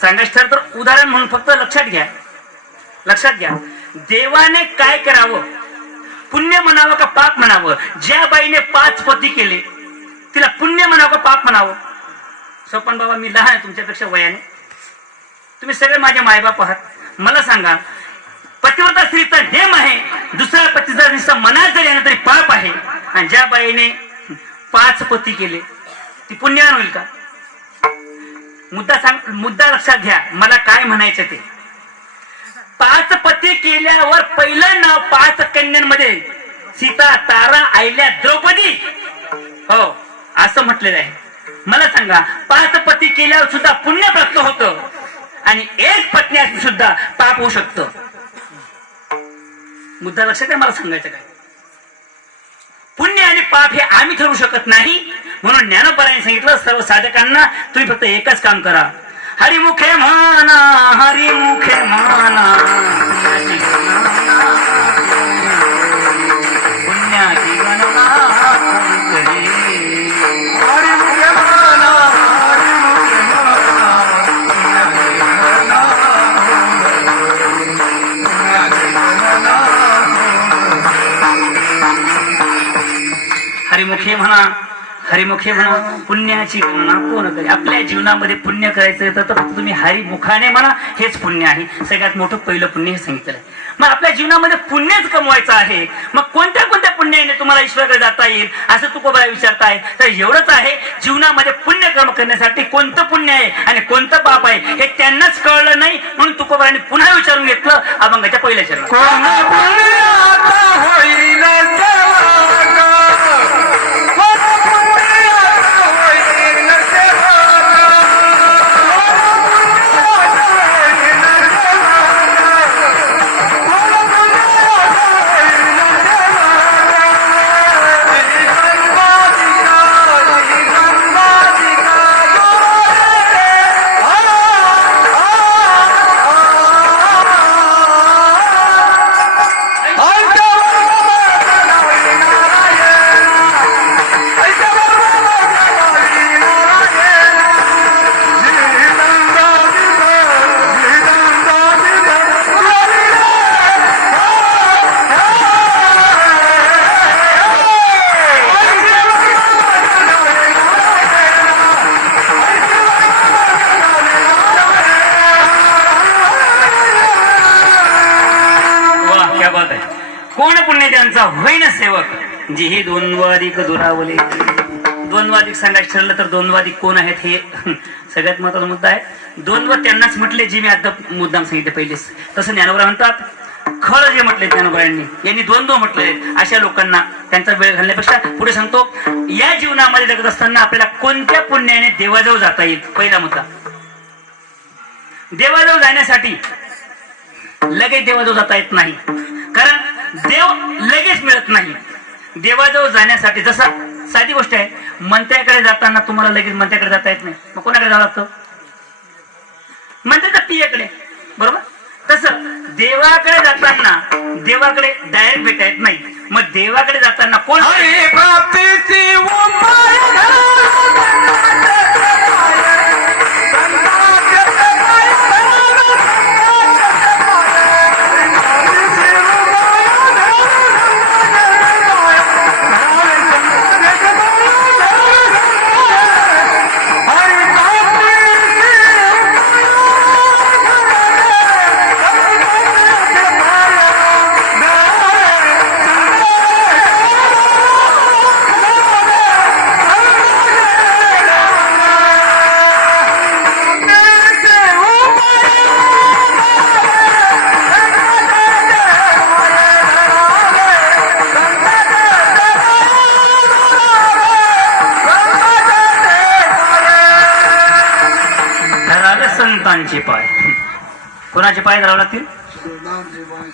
सांगायचं तर उदाहरण म्हणून फक्त लक्षात घ्या. देवाने काय करावं, पुण्य म्हणावं का पाप म्हणावं? ज्या बाईने 5 पती केले तिला पुण्य म्हणावं का पाप म्हणावं? सोपन बाबा, मी लहान आहे तुमच्यापेक्षा वयाने. तुम्ही सगळे माझे मायबाप आहात. मला सांगा, पतिव्रता स्त्रीचा नेम आहे दुसऱ्या पतीचा निष्ठा मनात जरी आला तरी पाप आहे. आणि ज्या बाईने 5 पती केले ती पुण्यवान होईल का? मुद्दा लक्षात घ्या. मला काय म्हणायचं ते, 5 पती केल्यावर पहिलं नाव 5 कन्यांमध्ये सीता, तारा, अहिल्या, द्रौपदी हो असं म्हटलेलं आहे. मला सांगा, 5 पती केल्यावर सुद्धा पुण्य प्राप्त होतं आणि 1 पत्नी असून सुद्धा पाप होऊ शकतं. मुद्दा लक्षात आहे मला सांगायचं काय? पुण्य आणि पाप हे आम्ही ठरवू शकत नाही. म्हणून ज्ञानोबारांनी सांगितलं सर्व साधकांना तुम्ही फक्त एकच काम करा, हरिमुखे म्हणा, हरिमुखे म्हणा, पुण्याची गणना करे. हरिमुखे म्हणा, हरिमुखे हरिमुखे म्हणा, हरिमुखे म्हणा, पुण्याची गणना कोण करे. आपल्या जीवनामध्ये पुण्य करायचं तर फक्त तुम्ही हरिमुखाने म्हणा, हेच पुण्य आहे. सगळ्यात मोठं पहिलं पुण्य हे सांगितलं आहे. मग आपल्या जीवनामध्ये पुण्यच कमवायचं आहे. मग कोणत्या कोणत्या पुण्याने तुम्हाला ईश्वराकडे जाता येईल असं तुकोबा विचारताय. तर एवढंच आहे, जीवनामध्ये पुण्यकर्म करण्यासाठी कोणतं पुण्य आहे आणि कोणतं पाप आहे हे त्यांनाच कळलं नाही. म्हणून तुकोबारांनी पुन्हा विचारून घेतलं अभंगाच्या पहिल्या चरणात. कोण पुण्य त्यांचा होईन सेवक, जे हे द्वंद्वादिक दुरावले. द्वंद्वादिक सांगायचं ठरलं तर द्वंद्वादिक कोण आहेत हे सगळ्यात महत्वाचा मुद्दा आहे. द्वंद्व त्यांनाच म्हटले जे मी आता मुद्दाम सांगितले पहिलेच. तसं ज्ञानोबा म्हणतात खळ जे म्हटले ज्ञानोबांनी, यांनी द्वंद्व म्हटले. अशा लोकांना त्यांचा वेळ घालण्यापेक्षा पुढे सांगतो, या जीवनामध्ये जगत असताना आपल्याला कोणत्या पुण्याने देवाजवळ जाता येईल. पहिला मुद्दा, देवाजवळ जाण्यासाठी लगेच देवाजवळ जाता येत नाही, कारण देव लगेच मिळत नाही. देवाजवळ जाण्यासाठी जसा साधी गोष्ट आहे, मंत्र्याकडे जाताना तुम्हाला लगेच मंत्र्याकडे जाता येत नाही, मग कोणाकडे जावं लागतं? मंत्र्याच्या पियाकडे, बरोबर? तसं देवाकडे जाताना देवाकडे डायरेक्ट भेटा येत नाही. मग देवाकडे जाताना कोण प्राप्तीची संतांचे पाय. कोणाचे पाय धरावे लागतील?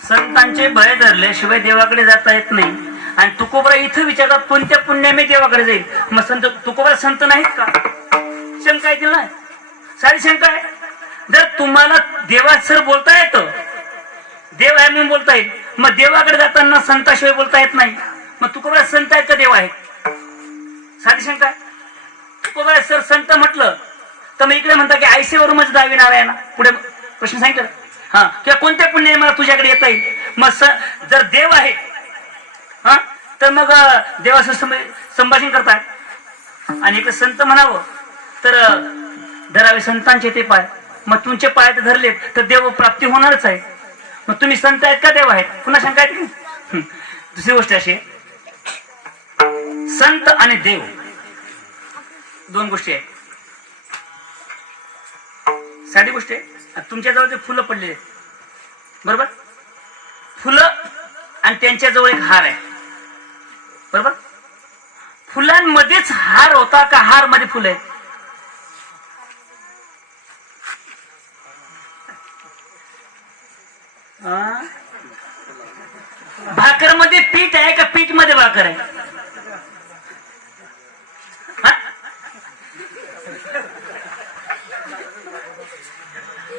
संतांचे पाय धरल्याशिवाय देवाकडे जाता येत नाही. आणि तुकोबरा इथं विचारतात कोणत्या पुण्याने देवाकडे जाईल. मग संत तुकोबरा संत नाहीत का? शंका येतील नाही, सारी शंका आहे. जर तुम्हाला देवासर बोलता येतं, देव आहे म्हणून बोलता येईल, मग देवाकडे जाताना संताशिवाय बोलता येत नाही. मग तुकोबरा संत आहेत का देव आहे? साधी शंका आहे. तुकोबरा सर संत म्हटलं तर मग इकडे म्हणता की आयसेवरून माझं दहावी नाव आहे ना. पुढे प्रश्न सांगितलं हा, किंवा कोणत्या पुण्याने मला तुझ्याकडे येता येईल. मग जर देव आहे हा, तर मग देवाचं संभाषण करतात. आणि इकडे संत म्हणावं तर धरावे संतांचे ते पाय. मग तुमचे पाय तर धरलेत तर देव प्राप्ती होणारच आहे. मग तुम्ही संत आहेत का देव आहेत? पुन्हा शंका आहेत की? दुसरी गोष्ट अशी आहे, संत आणि देव दोन गोष्टी आहेत. साधी गोष्ट आहे, तुमच्याजवळ ते फुलं पडलेले आहेत, बरोबर? फुलं आणि त्यांच्याजवळ एक हार आहे, बरोबर? फुलांमध्येच हार होता का हार मध्ये फुलं आहेत? भाकर मध्ये पीठ आहे का पीठ मध्ये भाकर आहे?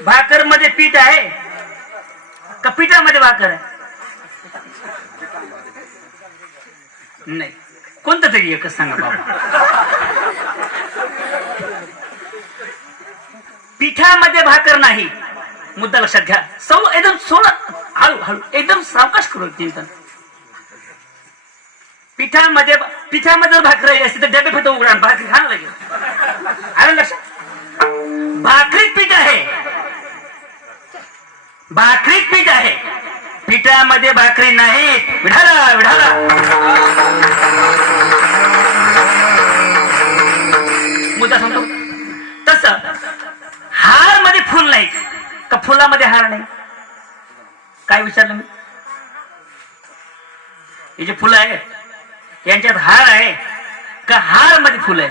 भाकर मध्ये पीठ आहे का पिठामध्ये भाकर आहे? नाही, कोणतं तरी एकच सांगा बाबा. पिठामध्ये भाकर नाही, मुद्दा लक्षात घ्या. एकदम हळू हळू एकदम सावकाश करू चिंतन. पिठामध्ये भाकर राहिली असते तर डबे फेट उघडा भाकरी खाणं लागेल. आलं लक्षात? भाकरीत पीठ आहे, भाकरीत पीठ आहे, पिठामध्ये भाकरी नाही. विढाला विढाला. मुद्दा सांगतो. तसं हार मध्ये फुल नाही का फुलामध्ये हार नाही? काय विचारलं मी? हे जे फुलं आहेत यांच्यात हार आहे का हार मध्ये फुल आहे?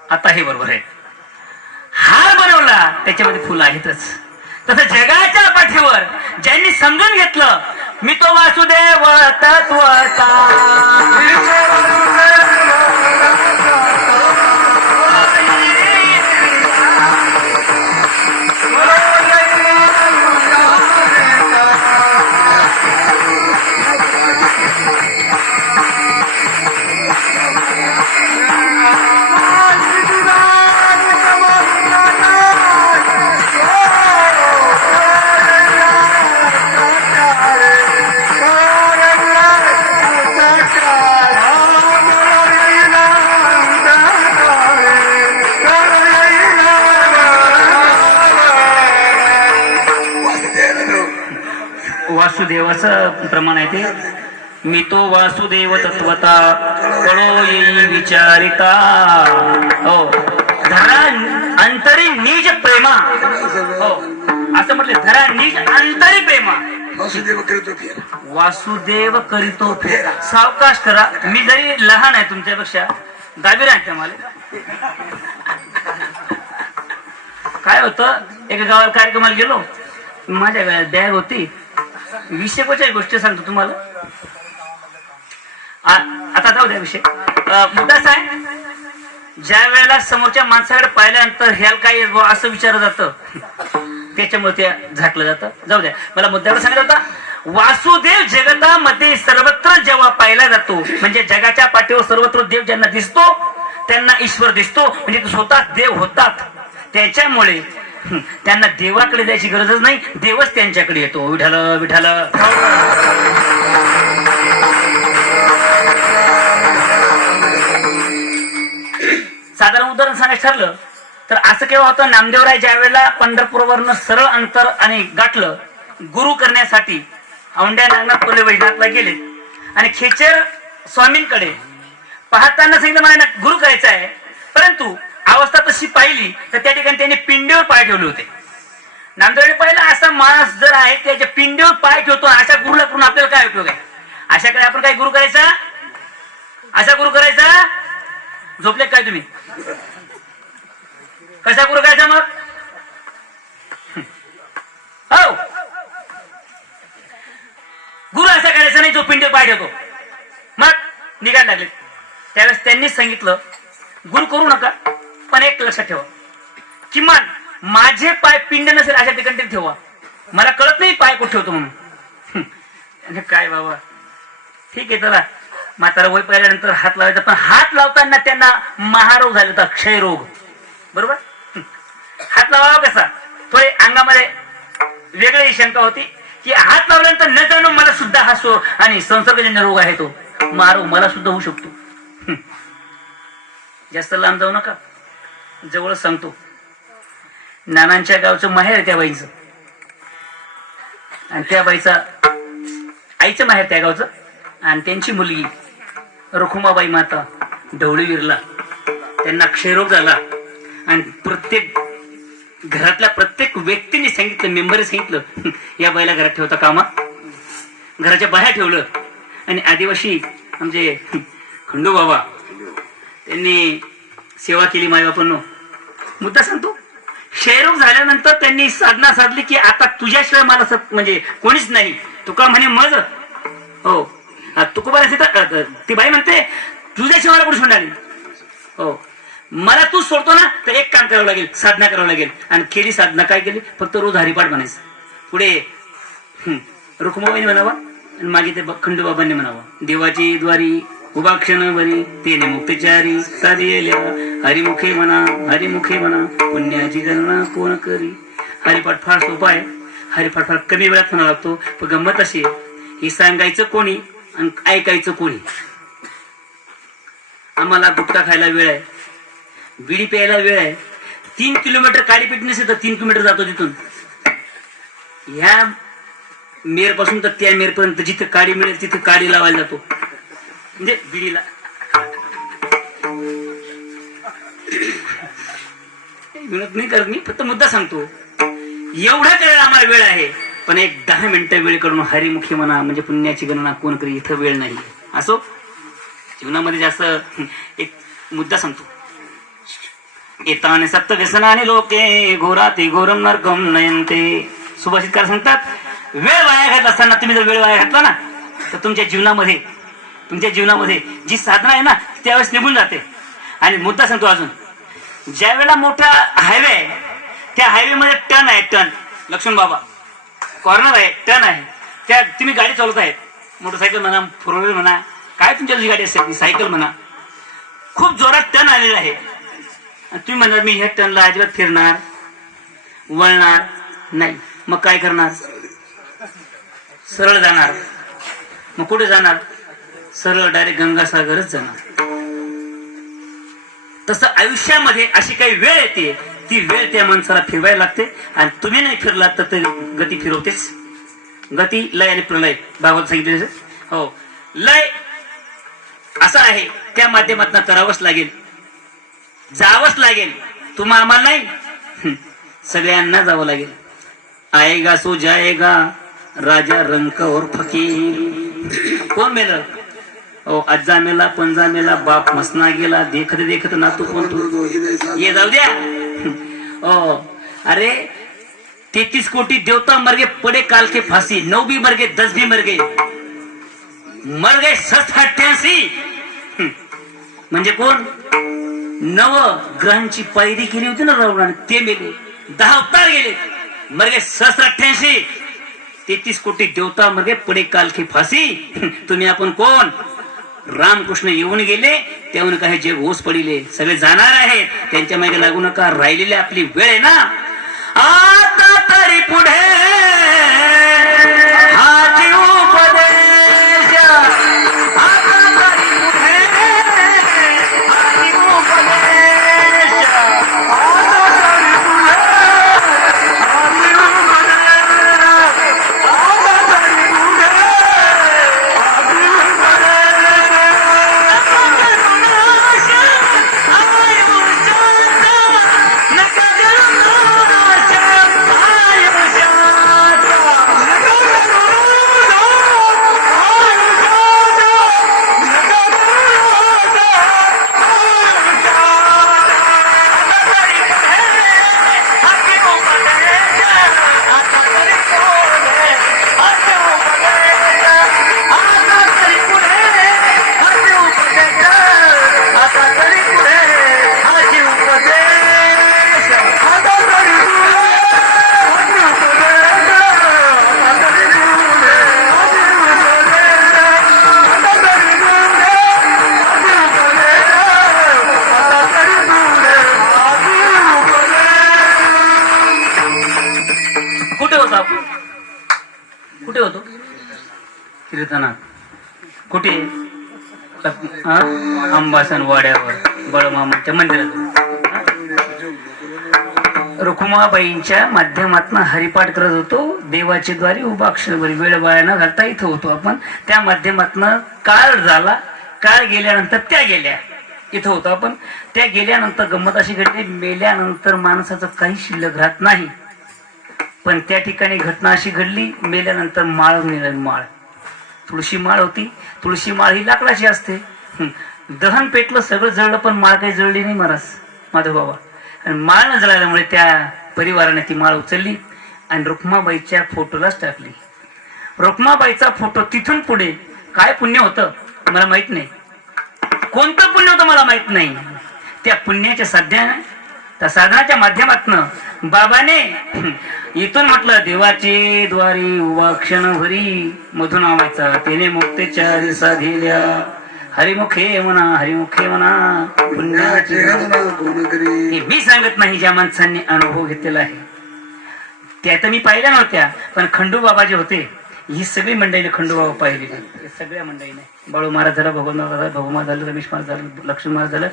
आता हे बरोबर आहे. हार बनवला त्याच्यामध्ये फुलं आहेतच. तसं जगाच्या पाठीवर ज्यांनी समजून घेतलं मी तो वासुदेव तत्वता, वासुदेवाचं प्रमाण आहे ते. मी तो वासुदेव तत्वता कळो येई विचारिता. हो, धरा अंतरी निज प्रेमा. हो, असं म्हटले धरा नीट अंतरी प्रेमा वासुदेव करतो फेर वासुदेव करीतो फेर. सावकाश करा, मी जरी लहान आहे तुमच्यापेक्षा दाबी राहते मला. काय होतं, एका गावाला कार्यक्रमाला गेलो, माझ्या गळ्यात बॅग होती. 20-25 गोष्टी सांगतो तुम्हाला. आता जाऊ द्या विषय. मुद्दा असा आहे, ज्या वेळेला समोरच्या माणसाकडे पाहिल्यानंतर ह्याला काय असं विचारलं जातं, त्याच्यामुळे ते झाकलं जातं. जाऊ द्या, मला मुद्द्यावर सांगितलं होता. वासुदेव जगतामध्ये सर्वत्र जेव्हा पाहिला जातो, म्हणजे जगाच्या पाठीवर सर्वत्र देव ज्यांना दिसतो त्यांना ईश्वर दिसतो, म्हणजे तो स्वतः देव होतात. त्याच्यामुळे त्यांना देवाकडे जायची गरजच नाही, देवच त्यांच्याकडे येतो. विठाल विठाल. साधारण उदाहरण सांगायचं ठरलं तर असं केव्हा होतं, नामदेवराय ज्या वेळेला पंढरपूरवरनं सरळ अंतर आणि गाठलं गुरु करण्यासाठी औंढ्या नागनाथ कोल्हे वैजनाथला गेले आणि खेचर स्वामींकडे पाहताना सांगितलं मला गुरु करायचं आहे, परंतु अवस्था तशी पाहिली तर त्या ठिकाणी त्यांनी पिंडीवर पाय ठेवले होते. नामदेवराय पाहिलं असा माणूस जर आहे त्याच्या पिंडीवर पाय ठेवतो, अशा गुरुला करून आपल्याला काय उपयोग आहे? अशाकडे आपण काय गुरु करायचा? असा गुरु करायचा? झोपले काय तुम्ही? कसा गुरु करायचा मग? हो, गुरु असा करायचा नाही जो पिंडीवर पाय ठेवतो. मग निघायला लागले. त्यावेळेस त्यांनी सांगितलं गुरु करू नका, पण एक लक्षात ठेवा, किमान माझे पाय पिंड नसेल अशा ठिकाणी ठेवा. मला कळत नाही पाय कुठे ठेवतो म्हणून. काय बाबा, ठीक आहे चला, म्हातारा वय पाहिल्यानंतर हात लावायचा, पण हात लावताना त्यांना महारोग झाला होता, क्षयरोग. बरोबर. हात लावावा कसा? थोडे अंगामध्ये वेगळी शंका होती की हात लावल्यानंतर न जाणू मला सुद्धा हा आणि संसर्गजन्य रोग आहे, तो महारोग मला सुद्धा होऊ शकतो. जास्त लांब जाऊ नका, जवळ सांगतो. नानांच्या गावचं माहेर त्या बाईचं, आणि त्या बाईचा आईचं माहेर त्या गावचं, आणि त्यांची मुलगी रखुमाबाई माता ढवळीवीरला त्यांना क्षयरोग झाला. आणि प्रत्येक घरातल्या प्रत्येक व्यक्तीने सांगितलं, मेंबरने सांगितलं या बाईला घरात ठेवता कामा. घराच्या बाहेर ठेवलं. आणि आदिवासी म्हणजे खंडू बाबा त्यांनी सेवा केली मायबापांनो. मुद्दा सांगतो, क्षयरोग झाल्यानंतर त्यांनी साधना साधली की आता तुझ्याशिवाय मला म्हणजे कोणीच नाही. तुका म्हणे मज हो, तुकोबा ती बाई म्हणते तुझ्याशिवाय मला कोणी सोडणार नाही. हो, मला तू सोडतो ना तर एक काम करावं लागेल, साधना करावं लागेल. आणि केली साधना. काय केली? फक्त रोज हरिपाठ म्हणायचं. पुढे रुक्माबाईने म्हणावा आणि मागे ते खंडूबाबांनी म्हणावा, देवाची द्वारी उभा क्षण भरी तेने मुक्तचारी साधिल्या हरिमुखे म्हणा, हरिमुखे म्हणा, पुण्याची गणना कोण करी. हरिपाठ फार सोपा आहे, हरिपाठ फार कमी वेळात म्हणा लागतो. पण गंमत अशी, हे सांगायचं कोणी आणि ऐकायचं कोणी. आम्हाला गुटखा खायला वेळ आहे, बिडी प्यायला वेळ आहे. 3 किलोमीटर काळीपीठ नसेल तर 3 किलोमीटर जातो तिथून. ह्या मेर पासून तर त्या मेर पर्यंत जिथे काडी मिळेल तिथे काडी लावायला जातो, म्हणजे बिडीला. विनोद नाही करत मी, फक्त मुद्दा सांगतो. एवढा करायला आम्हाला वेळ आहे, पण एक 10 मिनिटं वेळ काढून हरिमुखी म्हणा म्हणजे पुण्याची गणना कोण करी, इथं वेळ नाही. असो, जीवनामध्ये जास्त एक मुद्दा सांगतो. एताने सप्त व्यसनाने लोके घोराते घोरम नरकम नयनते. सुभाषितकार सांगतात, वेळ वाया घातला असताना तुम्ही जर वेळ वाया घातला ना तर तुमच्या जीवनामध्ये जी साधना आहे ना त्यावेळेस निघून जाते. आणि मुद्दा सांगतो अजून, ज्या वेळेला मोठा हायवे आहे त्या हायवे मध्ये टर्न आहे, टर्न लक्ष्मण बाबा कॉर्नर आहे, टर्न आहे, त्या तुम्ही गाडी चालवत आहेत, मोटरसायकल म्हणा, 4 व्हीलर म्हणा, काय तुमच्या जी गाडी असेल, सायकल म्हणा, खूप जोरात टर्न आलेला आहे. तुम्ही म्हणणार मी ह्या टर्नला अजिबात फिरणार वळणार नाही. मग काय करणार? सरळ जाणार. मग कुठे जाणार? सरळ डायरेक्ट गंगासागरच जाणार. तसं आयुष्यामध्ये अशी काही वेळ येते, ती वेळ त्या माणसाला फिरवायला लागते. आणि तुम्ही नाही फिरलात तर गती फिरवतेच. गती, लय आणि प्रलय भागवत सांगितले. हो, लय असं आहे, त्या माध्यमातून करावंच लागेल, जावंच लागेल. तुम्हा आम्हाला नाही, सगळ्यांना जावं लागेल. आएगा सो जाएगा राजा रंक और फकीर. कोण मेलं? ओ आजा मेला, पंजा मेला, बाप मसना गेला, देखत देखत नातू कोण तू. ये जाऊ द्या. ओ अरे 33 कोटी देवता मर गए, पड़े काल के फांसी. 9 भी मर गए, 10 भी मर गए, मर गए 88. म्हणजे कोण? 9 ग्रहांची पायरी केली होती ना रावणाने, ते मेले. 10 अवतार गेले, मर गए 88. 33 कोटी देवता मर गए, पडे काल की फाशी. तुम्ही आपण कोण? रामकृष्ण येऊन गेले, त्याहून काही जग ओस पडिले, सगळे जाणार आहेत, त्यांच्या मागे लागू नका. राहिलेली आपली वेळ आहे ना, आता तरी पुढे हा जीव उपदेश. आता तरी पुढे हा जीव उपदेश. आता तरी पुढे हा जीव उपदेश. आता तरी पुढे हा जीव उपदेश. नका जन्माच्या कुठे होतो? कीर्तनात. कुठे? अंबासन वाड्यावर बळमामाच्या मंदिरात. रुक्माबाईंच्या माध्यमातून हरिपाठ करत होतो. देवाचे द्वारी उभा अक्षरभरी वेळ वाया न घालता इथं होतो आपण. त्या माध्यमातून काळ झाला, काळ गेल्यानंतर त्या गेल्या, इथं होतो आपण. त्या गेल्यानंतर गंमत अशी घडली, मेल्यानंतर माणसाचं काही शिल्लक राहत नाही. पण त्या ठिकाणी घटना अशी घडली, मेल्यानंतर माळ मिळेल. माळ, तुळशी माळ होती. तुळशी माळ ही लाकडाची असते. दहन पेटलं, सगळं जळलं, पण माळ काही जळली नाही महाराज माधव बाबा. आणि माळ न जळाल्यामुळे त्या परिवाराने ती माळ उचलली आणि रुक्माबाईच्या फोटोलाच टाकली. रुक्माबाईचा फोटो तिथून पुढे काय पुण्य होतं मला माहित नाही, कोणतं पुण्य होतं मला माहित नाही. त्या पुण्याच्या त्या साधनाच्या माध्यमातून बाबाने इथून म्हटलं, देवाचे द्वारी उभा क्षण भरी मधुनामाचा तेने मुक्तेच्या दिसा दिल्या. हरिमुखे म्हणा, हरिमुखे म्हणा, पुण्याचे. मी सांगत नाही, ज्या माणसांनी अनुभव घेतलेला आहे. त्या तर मी पाहिल्या नव्हत्या, पण खंडू बाबा जे होते, ही सगळी मंडळीने खंडू बाबा पाहिली. सगळ्या मंडळीने, बाळू महाराज झाला, भगवान महाराज झाला, भाऊ महाराज झालं, रमेश महाराज झालं, लक्ष्मण महाराज झालं,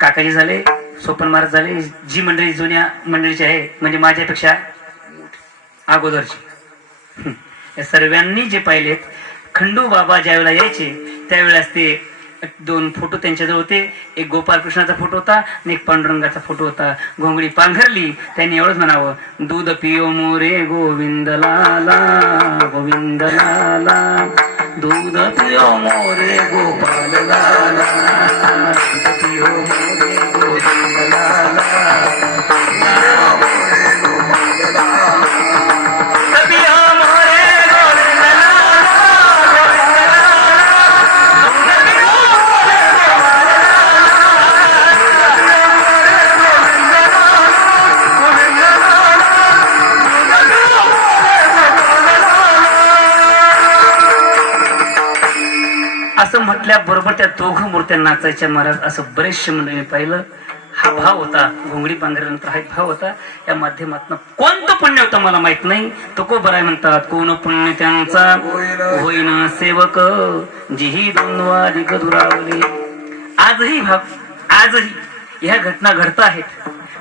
काकाजी झाले, सोपन महाराज झाले. जी मंडळी जुन्या मंडळीची आहे, म्हणजे माझ्यापेक्षा अगोदरची, या सर्वांनी जे पाहिलेत, खंडू बाबा ज्यावेळेला यायचे त्यावेळेस ते 2 फोटो त्यांच्याजवळ होते. एक गोपालकृष्णाचा फोटो होता आणि एक पांडुरंगाचा फोटो होता. घोंगडी पांघरली, त्यांनी एवढंच म्हणावं, दूध पियो मोरे गोविंद लाला, गोविंद लाला, दूध पियो मोरे गोपाल लाला, दूध पियो मोरे गोविंद लाला, असं म्हटल्याबरोबर त्या 2 मूर्त्या नाचायच्या महाराज. असं बरेचशे मंडळीने पाहिलं. हा भाव होता, घोंगडी पांघरल्यानंतर हा भाव होता. या माध्यमातून कोणतं पुण्य होतं मला माहित नाही. तो को बराय म्हणतात, कोण पुण्य त्यांचा होईना सेवक, जिही द्वंद्वाधिक दुरावले. आजही ह्या घटना घडत आहेत.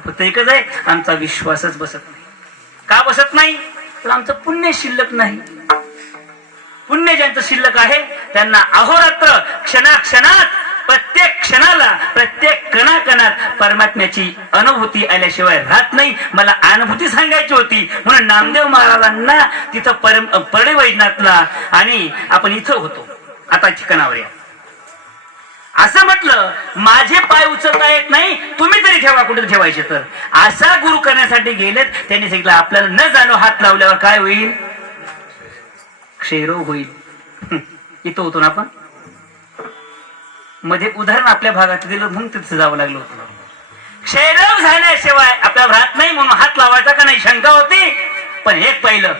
फक्त एकच आहे, आमचा विश्वासच बसत नाही. का बसत नाही? तर आमचं पुण्य शिल्लक नाही. पुण्य ज्यांचं शिल्लक आहे त्यांना अहोरात्र क्षणाक्षणात प्रत्येक क्षणाला प्रत्येक कणाकणात परमात्म्याची अनुभूती आल्याशिवाय राहत नाही. मला अनुभूती सांगायची होती म्हणून नामदेव महाराजांना तिथं परळी वैजनाथला आणि आपण इथं होतो आता ठिकाणावर या असं म्हटलं. माझे पाय उचलता येत नाही, तुम्ही तरी ठेवा कुठे ठेवायचे. तर असा गुरु करण्यासाठी गेलेत. त्यांनी सांगितलं आपल्याला न जाणो हात लावल्यावर काय होईल? क्षयरोग होईल. इथं होतो ना आपण मध्ये उदाहरण आपल्या भागात दिलं म्हणून तिथं जावं लागलं होतं. क्षयरोग झाल्याशिवाय आपल्याला राहत नाही म्हणून हात लावायचा का नाही शंका होती. पण एक पाहिलं,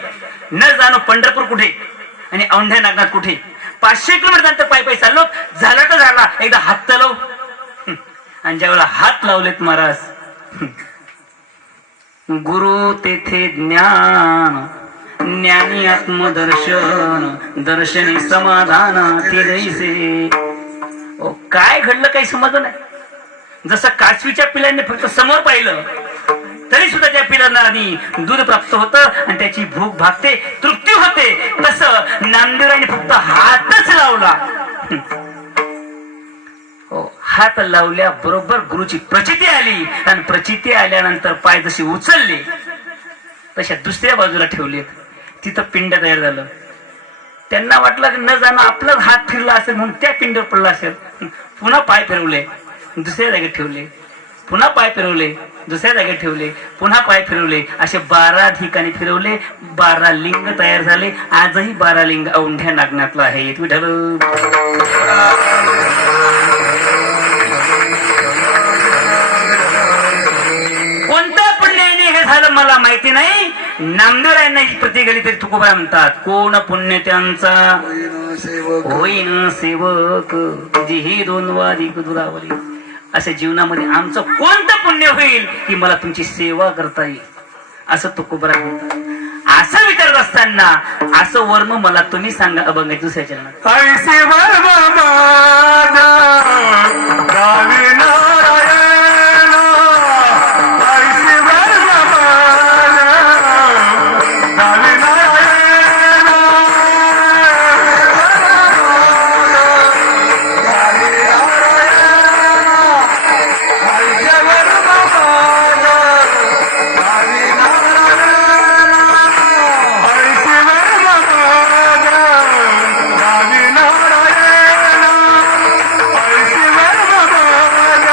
न जाणो पंढरपूर कुठे आणि औंढ्या नागनाथ कुठे. 500 किलोमीटर नंतर पायी पायी चाललो. झाला तर झाला, एकदा हात तर लाव. आणि ज्यावेळेला हात लावलेत महाराज, गुरु तेथे ज्ञान, ज्ञानी आत्मदर्शन, दर्शनी समाधान ते दैसे. काय घडलं काही समजलं नाही. जसं कासवीच्या पिलांनी फक्त समोर पाहिलं तरी सुद्धा त्या पिलांना आधी दूध प्राप्त होतं आणि त्याची भूक भागते, तृप्ती होते. तसं नामदेवाने फक्त हातच लावला. हात लावल्या बरोबर गुरुची प्रचिती आली आणि प्रचिती आल्यानंतर पाय जशी उचलले तशा दुसऱ्या बाजूला ठेवलेत. तिथं पिंड तयार झालं. त्यांना वाटलं की न जाणं आपलाच हात फिरला असेल म्हणून त्या पिंडवर पडला असेल. पुन्हा पाय फिरवले, दुसऱ्या जागेत ठेवले, पुन्हा पाय फिरवले, दुसऱ्या जागेत ठेवले, पुन्हा पाय फिरवले. असे 12 ठिकाणी फिरवले. 12 लिंग तयार झाले. आजही 12 लिंग औंढ्या नागनाथला आहेत. विठ्ठल कोणत्या पुण्याने हे झालं मला माहिती नाही. नामदेवरायांना ही प्रति गेली तरी तुकोबा म्हणतात, कोण पुण्य त्यांचा होईन सेवक जिही 2 वादिक दुरावली. अशा जीवनामध्ये आमचं कोणतं पुण्य होईल की मला तुमची सेवा करता येईल असं तुकोबरा म्हणतात. असं विचारत असताना असं वर्म मला तुम्ही सांगा अभंग दुसऱ्या चरणात. ऐसे वर्म माझा गावी नारायण, ऐसे वर्म माझा गावी नारायण, गावी नारायण, ऐसे वर्म माझा गावी नारायण, ऐसे वर्म माझा गावी नारायण, ऐसे वर्म माझा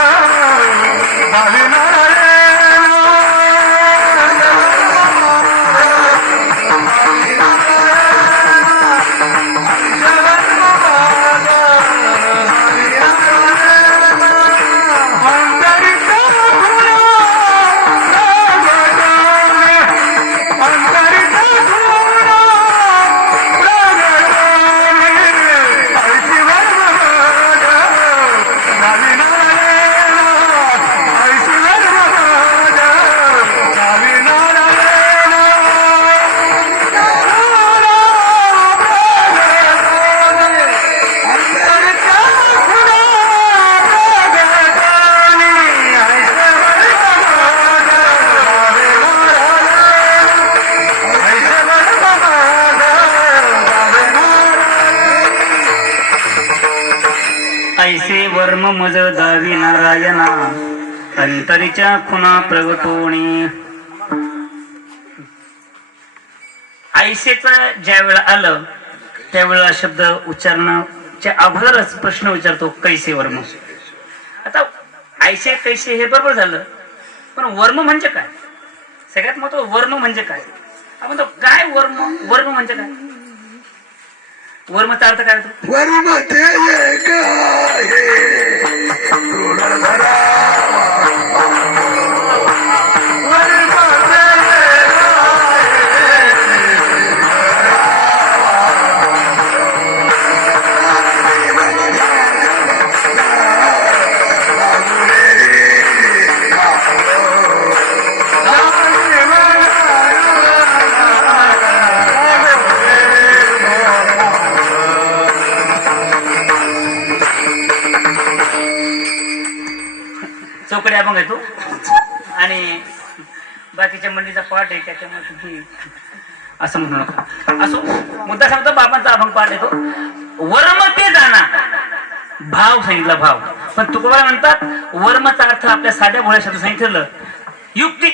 गावी नारायण. ऐसे वर्म मज दावी नारायणा अंतरीच्या खुना प्रगटोणी. ऐसेच ज्या वेळा आलं त्यावेळेला शब्द उच्चारण्याच्या अगोदरच प्रश्न विचारतो कैसे वर्म. आता ऐसे कैसे हे बरोबर झालं, पण वर्म म्हणजे काय? सगळ्यात महत्व वर्म म्हणजे काय? आपण तो काय वर्म, वर्म म्हणजे काय? वर्मचा अर्थ काय होतो? वर्म ते एक आहे ऋणधरा, वर्म ते चौकडे अभंग आहे तो आणि बाकीच्या मंडळीचा पाठ आहे त्याच्यामुळे तुम्ही असं म्हणू नका. असो मुद्दा सांगतो बाबांचा अभंग पाठ येतो. वर्म ते जाणा भाव सांगितला, भाव. पण तुकोबा म्हणतात वर्माचा अर्थ आपल्या साध्या भोळ्या शब्द सांगितलं युक्ती.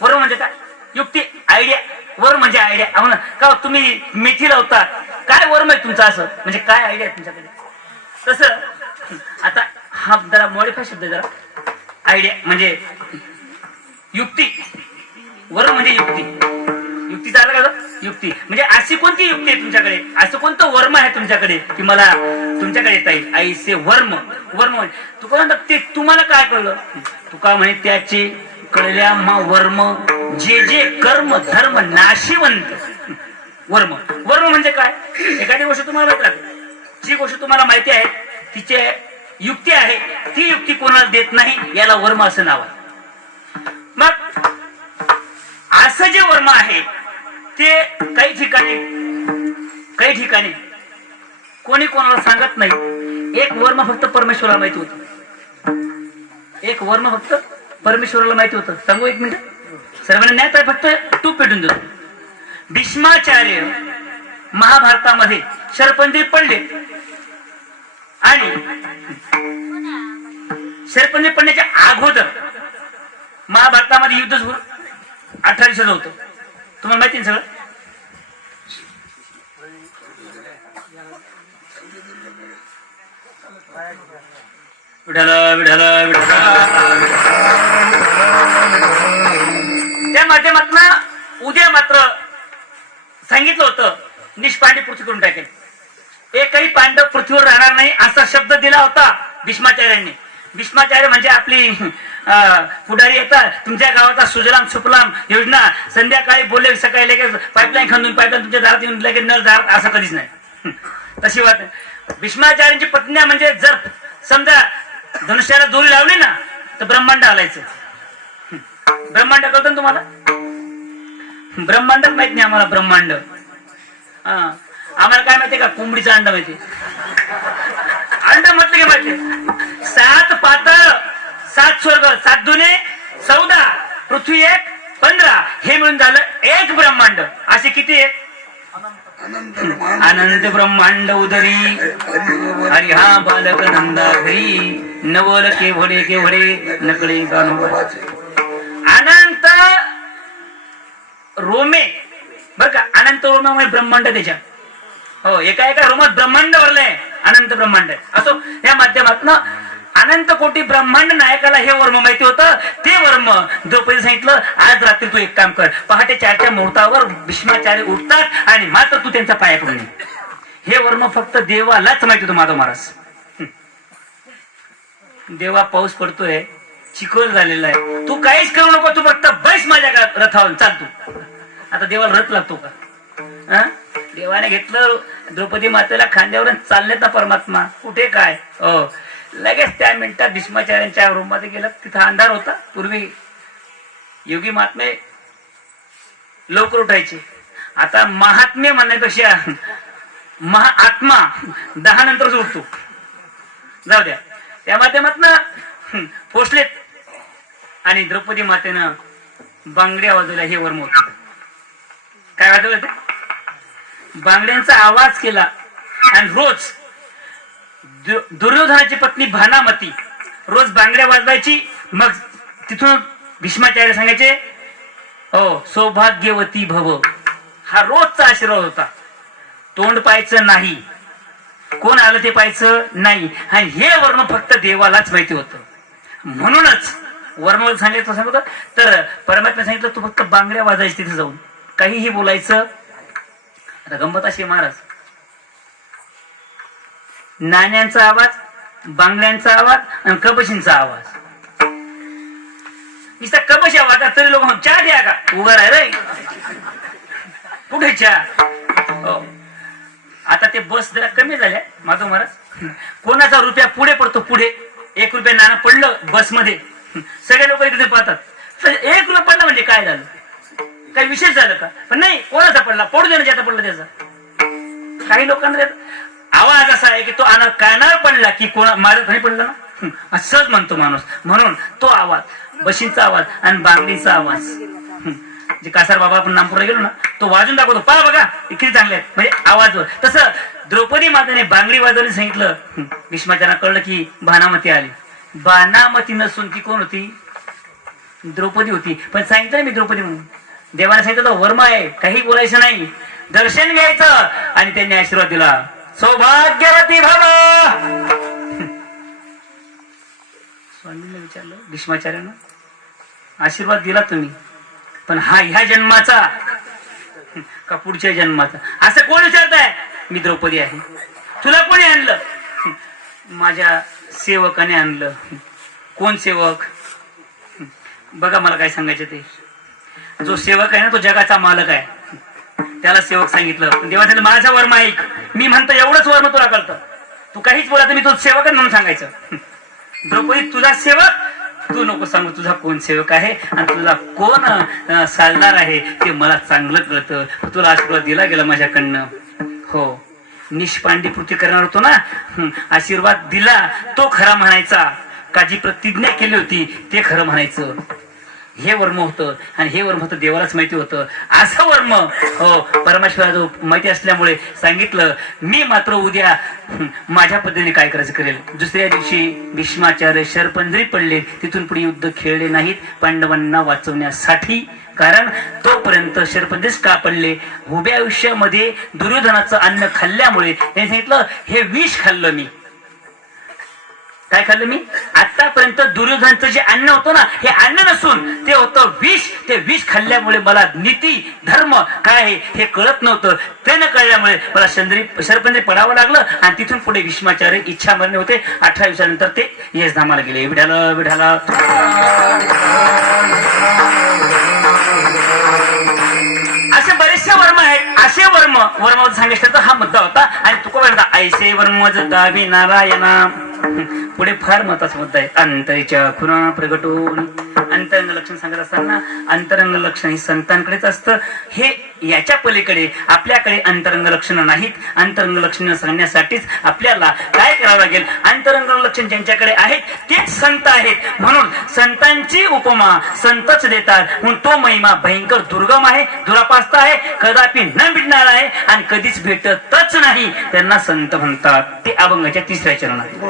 वर्म म्हणजे काय? युक्ती, आयडिया. वर्म म्हणजे आयडिया. अहो ना, का तुम्ही मेथी लावता, काय वर्म आहे तुमचं? असं म्हणजे काय आयडिया आहे तुमच्याकडे? तसं आता हा जरा मॉडिफाय शब्द आहे, जरा आयडिया म्हणजे युक्ती. वर्म म्हणजे युक्ती. युक्तीचा अर्थ काय? युक्ती म्हणजे अशी कोणती युक्ती आहे तुमच्याकडे, असं कोणतं वर्म आहे तुमच्याकडे की मला तुमच्याकडे येता येईल? आईसे वर्म. वर्म तुका म्हणतात ते तुम्हाला काय कळलं? तुका म्हणे त्याचे कळल्या मा वर्म जे जे कर्म धर्म नाशिवंत. वर्म. वर्म म्हणजे काय? एखादी गोष्ट तुम्हाला माहित राहते, जी गोष्ट तुम्हाला माहिती आहे तिचे युक्ती आहे, ती युक्ती कोणाला देत नाही, याला वर्म असं नाव आहे. मग असं जे वर्म आहे ते काही ठिकाणी कोणी कोणाला सांगत नाही. एक वर्म फक्त परमेश्वराला माहिती होतं. एक वर्म फक्त परमेश्वराला माहिती होतं. सांगू एक मिनिट, सर्वांना न्याय फक्त तूप पेटून देतो. भीष्माचार्य महाभारतामध्ये शरपंजरी पडले आणि शरपंजरी पडण्याच्या अगोदर महाभारतामध्ये युद्ध 18 दिवसाचं होतं. तुम्हाला माहिती सगळं. विठाल विठाल विठाल. त्या माध्यमातून उद्या मात्र सांगितलं होतं निष्पांडे पृथ्वी करून टाकेल, एकही पांडव पृथ्वीवर राहणार नाही असा शब्द दिला होता भीष्माचार्यांनी. भीष्माचार्य म्हणजे आपली पुढारी येतात, तुमच्या गावाचा सुजलाम सुफलाम योजना संध्याकाळी बोलले, सकाळी लगेच पाईपलाईन खंदून पाईपलाईन तुमच्या दारात येऊन लगेच नळ दारात, असं कधीच नाही. तशी बात नाही. भीष्माचार्यांची पत्न्या म्हणजे जर समजा धनुष्याला दोरी लावली ना तर ब्रह्मांड हलायचं. ब्रह्मांड कळतं ना तुम्हाला? ब्रह्मांडच माहित नाही आम्हाला. ब्रह्मांड आम्हाला काय माहितीये का? कोंबडीचं अंड माहिती. अंड म्हटलं की माहिती 7 पातळ 7 स्वर्ग 7 दुने 14 पृथ्वी 1 15 हे मिळून झालं एक ब्रह्मांड. असे किती आहेत? अनंत ब्रह्मांड उदरी हरी हा बालक नंदा घरी नवल केवढे नकळे गाणोबाचे. अनंत रोमे बर का? अनंत रोमामुळे ब्रह्मांड त्याच्या हो एका एका रोमात ब्रह्मांड भरलंय. अनंत ब्रह्मांड असो. या माध्यमातून अनंत कोटी ब्रह्मांड नायकाला हे वर्म माहिती होतं. ते वर्म द्रौपदी सांगितलं आज रात्री तू एक काम कर, पहाटे 4च्या मुहूर्तावर भीष्माचार्य उठतात आणि मात्र तू त्यांचा पाया पडून. हे वर्म फक्त देवालाच माहिती होतं. माधव महाराज देवा पाऊस पडतोय, चिखल झालेला आहे, तू काहीच करू नको, तू फक्त बैस माझ्या रथावर चालतो. आता देवाला रथ लागतो का? देवाने घेतलं द्रौपदी मातेला खांद्यावर, चालण्याचा परमात्मा कुठे काय? हो लगेच त्या मिनिटात भीष्माचार्यांच्या रूम मध्ये गेलं. तिथं अंधार होता. पूर्वी योगी महात्मे लवकर उठायचे. आता महात्म्य म्हणण्यापेक्षा महाआत्मा 10 नंतरच उठतो. जाऊ द्या. त्या माध्यमातून पोचलेत आणि द्रौपदी मातेनं बांगड्या वाजवल्या. हे वर्म होत. काय वाजवलं ते? बांगड्यांचा आवाज केला. आणि रोज दुर्योधनाची पत्नी भानामती रोज बांगड्या वाजवायची. मग तिथून भीष्माचार्य सांगायचे हो सौभाग्यवती भव. हा रोजचा आशीर्वाद होता. तोंड पाहायचं नाही, कोण आलं ते पाहायचं नाही. आणि हे वर्ण फक्त देवालाच माहिती होतं. म्हणूनच वर्ण सांगितलं तर परमात्मा सांगितलं तू फक्त बांगड्या वाजायची तिथे जाऊन, काहीही बोलायचं. आता गंमत अशी महाराज, नाण्यांचा आवाज, बांगड्यांचा आवाज आणि कबशींचा आवाज. नुसता कबशी आवाज तरी लोक चहा द्या का? उभा राह रे कुठे चहा? आता ते बस जरा कमी झाल्या माधव महाराज. कोणाचा रुपया पुढे पडतो, पुढे 1 रुपया नाणं पडलं बसमध्ये, सगळे लोक इकडे पाहतात. 1 रुपया पडला म्हणजे काय झालं? काही विशेष झालं का? पण नाही, कोणाचा पडला पडू दे ना, ज्याचा पडला त्याचा. काही लोकांना आवाज असा आहे की तो कानावर पडला की कोणा माझा नाही पडला ना असंच म्हणतो माणूस. म्हणून तो आवाज, बशींचा आवाज आणि बांगडीचा आवाज जे कासार बाबा आपण नामपूरला गेलो ना, तो वाजून दाखवतो, पहा बघा किती चांगले आहेत, म्हणजे आवाज. तसं द्रौपदी माताने बांगडी वाजवली, सांगितलं. भीष्माचार्यांना कळलं की भानामती आली. बानामती नसून ती कोण होती? द्रौपदी होती. पण सांगितलं मी द्रौपदी म्हणून. देवाने सांगितलं वर्मा आहे, काही बोलायचं नाही, दर्शन घ्यायचं. आणि त्यांनी आशीर्वाद दिला, सौभाग्यवती भव. स्वामींना विचारलं भीष्माचार्यानं, आशीर्वाद दिला तुम्ही, पण हा ह्या जन्माचा का पुढच्या जन्माचा? असं कोण विचारताय? मी द्रौपदी आहे. तुला कोणी आणलं? माझ्या सेवकाने आणलं. कोण सेवक? बघा मला काय सांगायचं ते. जो सेवक आहे ना तो जगाचा मालक आहे, त्याला सेवक सांगितलं. पण देवा त्याला माझा वर्म ऐक, मी म्हणतो एवढंच वर्म तुला कळतं, तू काहीच बोला तर मी तो सेवक म्हणून सांगायचं. द्रौपदी तुझा सेवक तू नको सांगू, तुझा कोण सेवक आहे आणि तुझा कोण सालदार आहे ते मला चांगलं कळतं. तुला आशीर्वाद दिला गेला माझ्याकडनं. हो, निष्पांडी कृती करणार होतो ना, आशीर्वाद दिला तो खरा म्हणायचा, का जी प्रतिज्ञा केली होती ते खरं म्हणायचं. हे वर्म होतं आणि हे वर्म होतं देवालाच माहिती होतं. असं वर्म हो परमेश्वराला माहिती असल्यामुळे सांगितलं, मी मात्र उद्या माझ्या पद्धतीने काय करायचं करेल. दुसऱ्या दिवशी भीष्माचार्य शरपंजरी पडले. तिथून पुढे युद्ध खेळले नाहीत पांडवांना वाचवण्यासाठी. कारण तोपर्यंत शरपंजरीच का पडले? उभ्या आयुष्यामध्ये दुर्योधनाचं अन्न खाल्ल्यामुळे त्यांनी सांगितलं, हे विष खाल्लं मी. काय खाल्लं मी? आतापर्यंत दुर्योधनाचं जे अन्न होतं ना, हे अन्न नसून ते होतं विष. ते विष खाल्ल्यामुळे मला नीती धर्म काय आहे हे कळत नव्हतं. ते न कळल्यामुळे मला शरपंजरी पडावं लागलं. आणि तिथून पुढे भीष्माचार्य इच्छा मरणे होते. 18 दिवसानंतर ते यशधामाला गेले. विढाला विढाला. असे बरेचसे वर्म आहेत. असे वर्म सांगितलं तर हा मुद्दा होता. आणि तुका म्हणता ऐसे वर्म जगावे नारायणा. पुढे फार महत्वाचा मुद्दा आहे. अंतरीच्या खुणा प्रगटून. अंतरंग लक्षण सांगत असताना अंतरंग लक्षण ही संतांकडेच असतं. हे याच्या पलीकडे आपल्याकडे अंतरंग लक्षण नाहीत. अंतरंग लक्षण सांगण्यासाठीच आपल्याला काय करावं लागेल? अंतरंग लक्षण ज्यांच्याकडे आहेत तेच संत आहेत. म्हणून संतांची उपमा संतच देतात. म्हणून तो महिमा भयंकर दुर्गम आहे, दुरापास्त आहे, कदापि न भेटणार आहे आणि कधीच भेटतच नाही. त्यांना संत म्हणतात. ते अभंगाच्या 3ऱ्या चरणात.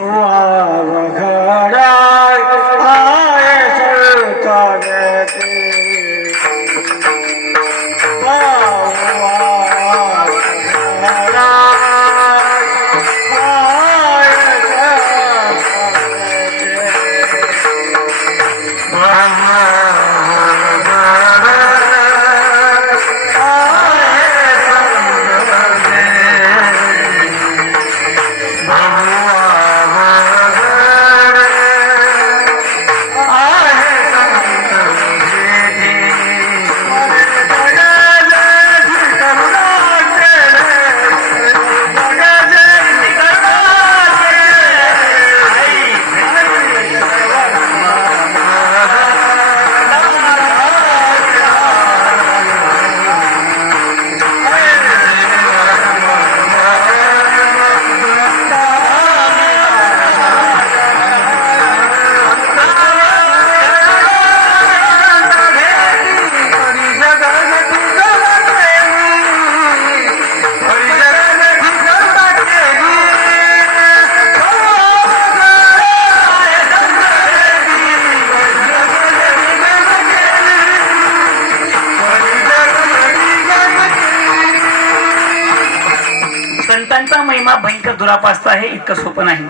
भयंकर दुरापास्त आहे. इतकं सोपं नाही.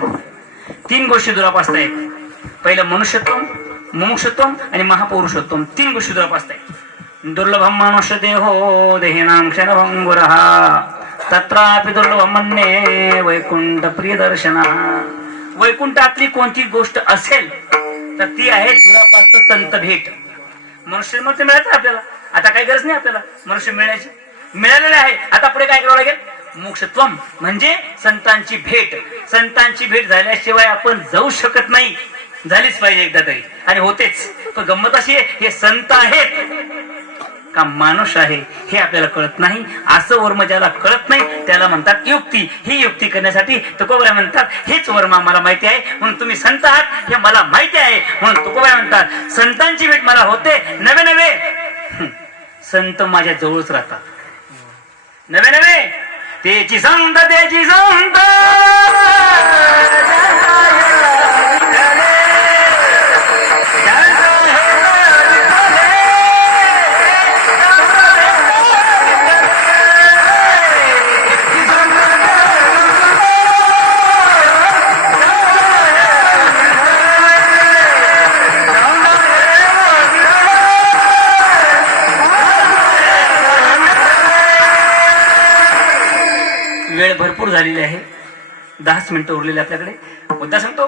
3 गोष्टी दुरापास्त आहेत. पहिलं मनुष्यत्वम, मुमुक्षत्वम आणि महापौरुषत्वम. 3 गोष्टी दुरापास्त आहेत. दुर्लभम मनुष्य देहो देहिनाम क्षणभंगुरः तत्रापि दुर्लभम मन्ये वैकुंठ प्रिय दर्शना. वैकुंठातली कोणती गोष्ट असेल तर ती आहे दुरापास्त संत भेट. मनुष्य मग ते मिळायचं आपल्याला. आता काही गरज नाही आपल्याला मनुष्य मिळण्याची. मिळालेले आहे. आता पुढे काय करावं लागेल? मोक्षत्वम म्हणजे संतांची भेट. संतांची भेट झाल्याशिवाय आपण जाऊ शकत नाही. झालीच पाहिजे एकदा तरी. आणि होतेच. पण गंमत अशी आहे, हे संत आहेत का माणूस आहे हे आपल्याला कळत नाही. असं वर्म ज्याला कळत नाही त्याला म्हणतात युक्ती. ही युक्ती करण्यासाठी तुकोबराय म्हणतात हेच वर्म आम्हाला माहिती आहे म्हणून तुम्ही संत आहात हे मला माहिती आहे. म्हणून तुकोबराय म्हणतात संतांची भेट मला होते नवे नवे. संत माझ्या जवळच राहतात नवे नवे त्याची संत वेळ भरपूर झालेली आहे 10 मिनिटं उरलेली आपल्याकडे मुद्दा सांगतो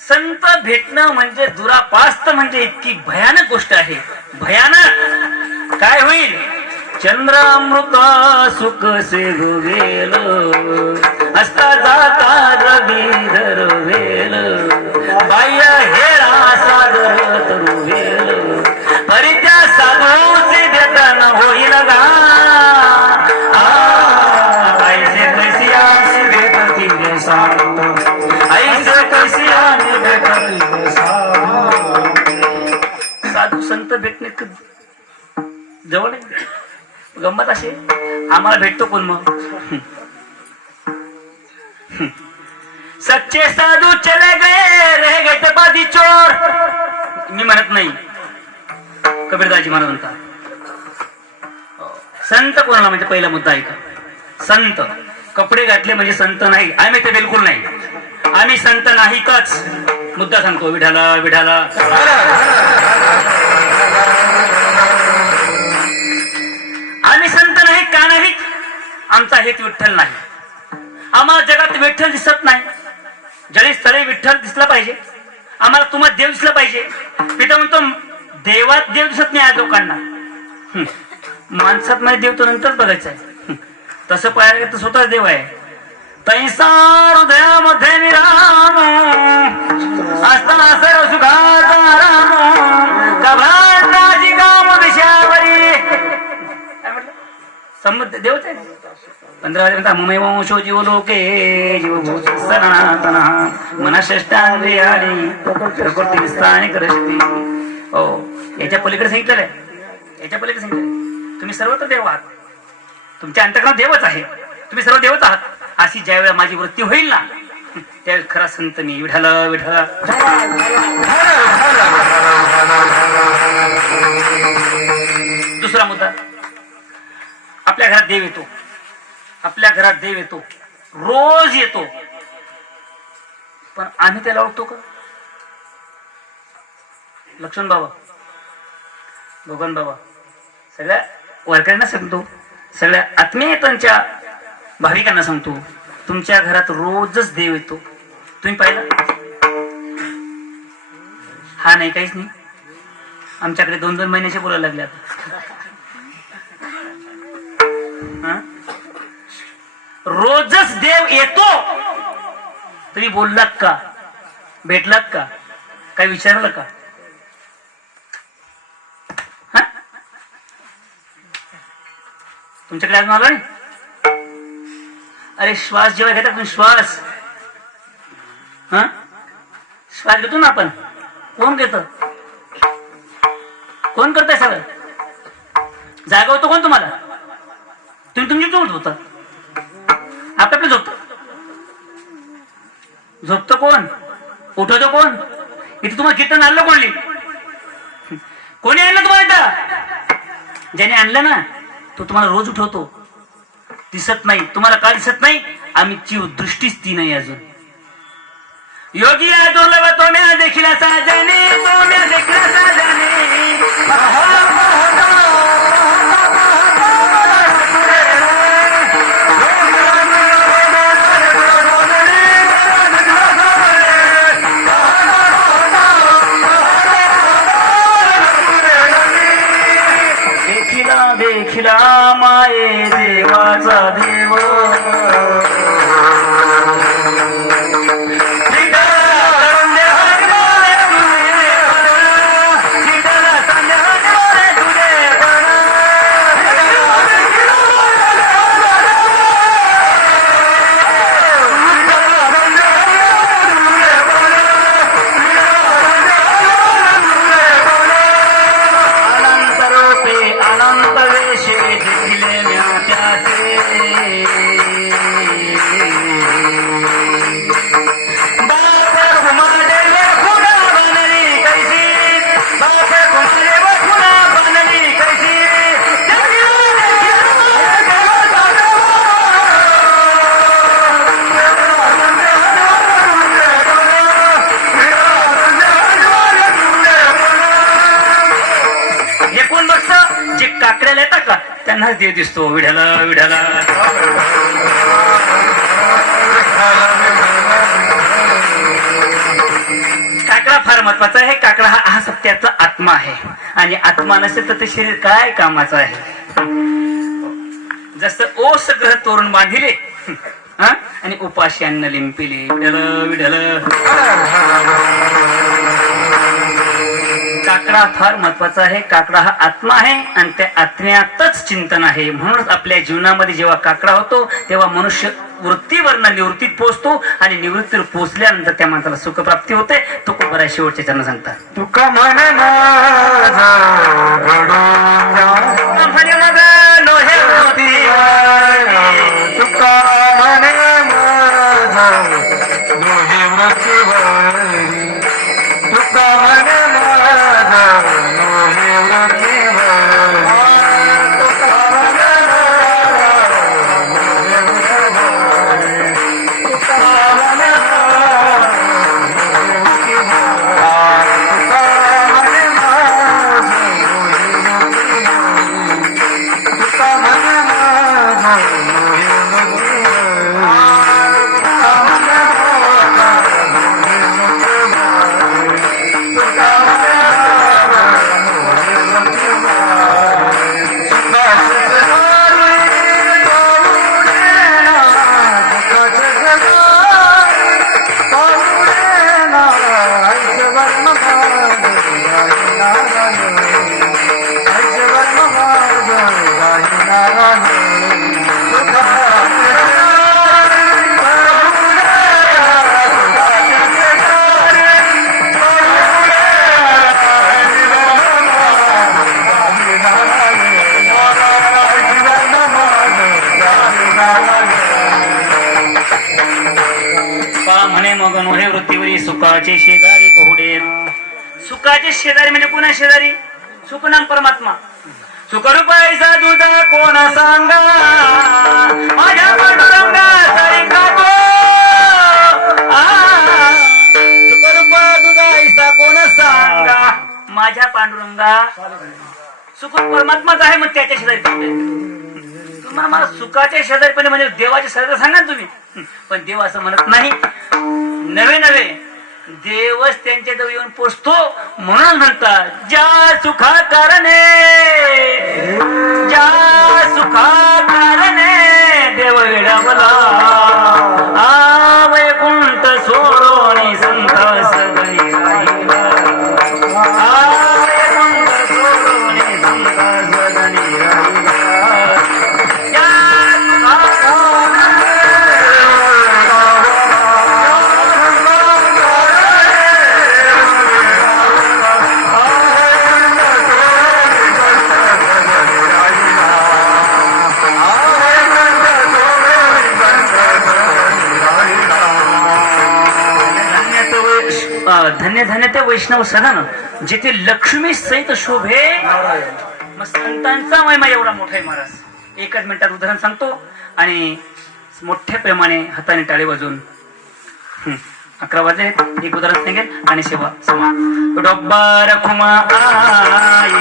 संत भेटणं म्हणजे दुरापास्त म्हणजे इतकी भयानक गोष्ट आहे भयानक काय होईल चंद्रामृता सुख से गोवेल असता जाता रवीधर वेल बाह्य हेरा सागर तरुवेल परित्या साधूचे देताना होईल गा साधू संत भेटणे जवळ गंमत असे आम्हाला भेटतो कोण मग सच्चे साधू चले गए रह गए तपादी चोर मी म्हणत नाही कबीरदाजी महाराज म्हणतात संत कोणाला म्हणजे पहिला मुद्दा आहे का संत कपडे घातले म्हणजे संत नाही आम्ही ते बिलकुल नाही आम्ही संत नाहीतच मुद्दा सांगतो विठाला विठाला आम्ही संत नाही का नाही आमचा हेतू विठ्ठल नाही आम्हाला जगात विठ्ठल दिसत नाही जरी स्थळे विठ्ठल दिसला पाहिजे आम्हाला तुम्हाला देव दिसला पाहिजे मी तर म्हणतो देवात देव दिसत नाही आज लोकांना माणसात मध्ये देव तो नंतर बघायचा आहे तसं पाहायला तर स्वतःच देव आहे तैसा हृदयामध्ये निराम असताना सर्व सुखाचा राम कभांडाची काम विषयावरी काय म्हटलं संबंध देवच आहे 15 म्हणता ममैव वंशो जीव लोके जीव सनातन मनश्रेष्ठांद्रियाणी प्रकृती विस्ताने करशती हो याच्या पलीकडे सांगितलेलं आहे याच्या पलीकडे सांगितलेलं तुम्ही सर्व तर देव आहात तुमच्या अंतकरणात देवच आहे तुम्ही सर्व देवच आहात अशी ज्या वेळेला माझी वृत्ती होईल ना त्यावेळेस खरा संत मी विठाला विठाला दुसरा मुद्दा आपल्या घरात देव येतो आपल्या घरात देव येतो रोज येतो पण आम्ही त्याला ओळखतो का लक्ष्मण बाबा भगवान बाबा सगळ्या वारकऱ्यांना सांगतो सगळ्या आत्मीयतांच्या भाविकांना सांगतो तुमच्या घरात रोजच देव येतो तुम्ही पाहिला हा नाही काहीच नाही आमच्याकडे 2-2 महिन्याचे बोलायला लागले आता रोजच देव येतो तुम्ही बोललात का भेटलात का काय विचारलं का तुमच्याकडे अजून आला नाही अरे श्वास जेव्हा घेतात तुम्ही श्वास श्वास घेतो ना आपण कोण घेत कोण करताय सगळं जागा होतो कोण तुम्हाला तुम्ही तुमची झोपत होता आपलं झोपत झोपतो कोण उठवतो कोण इथे तुम्हाला कीर्तन आणलं कोणली कोणी आणलं तुम्हाला इथं ज्याने आणलं ना तो तुम्हाला रोज उठवतो दिसत नाही तुम्हाला का दिसत नाही आमची दृष्टीच ती नाही अजून योगी दुर्लभ तो म्या देखील साजने तो म्या देखील साजने देखिला माये देवाचा देव अनंत त्यांनाच देव दिसतो. विढ्याला विढ्याला काकडा फार महत्वाचा आहे. काकडा हा सत्याचा आत्मा आहे आणि आत्मा नसेल तर ते शरीर काय कामाचं आहे. जसं ओस ग्रह तोरण बांधिले आणि उपाशी अन्न लिंपिले. विढल विढल काकडा फार महत्वाचा आहे. काकडा हा आत्मा आहे आणि त्या आत्म्यातच चिंतन आहे. म्हणूनच आपल्या जीवनामध्ये जेव्हा काकडा होतो तेव्हा मनुष्य वृत्तीवरनं निवृत्तीत पोहोचतो आणि निवृत्तीवर पोहोचल्यानंतर त्या माणसाला सुखप्राप्ती होते. तो खूप बऱ्याच शेवटच्या चरण सांगतात. तुका म्हणे माझा लोहे मोती तुका म्हणे माझा लोहे वृत्तीवरी तुका म्हणे माझा लोहे वृत्तीवरी तुका म्हणे सुखाचे शेजारी पहुडे. सुखाचे शेजारी म्हणजे कोणा शेजारी? सुखनाम परमात्मा. सुखरूपाईचा तुझा कोण सांगा माझ्या पांडुरंगा सारिका तो. सुखरूपा तुझा ऐसा कोण सांगा माझ्या पांडुरंगा. सुख परमात्माच आहे. मग त्याच्या शेजारी तुम्हाला मला सुखाच्या शेजारीपणे म्हणजे देवाच्या शेजारी सांगा तुम्ही. पण देव असं म्हणत नाही. नवे नवे देवच त्यांच्या जवळ येऊन पोचतो. म्हणून म्हणतात ज्या सुखा कारणे देव वेडावला वैकुंठ सोडोनी संत सगळी राहिला. वैकुंठ सोडोनी संत सगळी राहिला. धन्य धन्य ते वैष्णव सदन जिथे लक्ष्मी सहित शोभे. मग संतांचा महिमा एवढा मोठा आहे महाराज. एकच मिनिटात उदाहरण सांगतो आणि मोठ्या प्रेमाने हाताने टाळे वाजून 11 वाजले एक उदाहरण सांगेल आणि सेवा समा. डोब्बार खुमा आई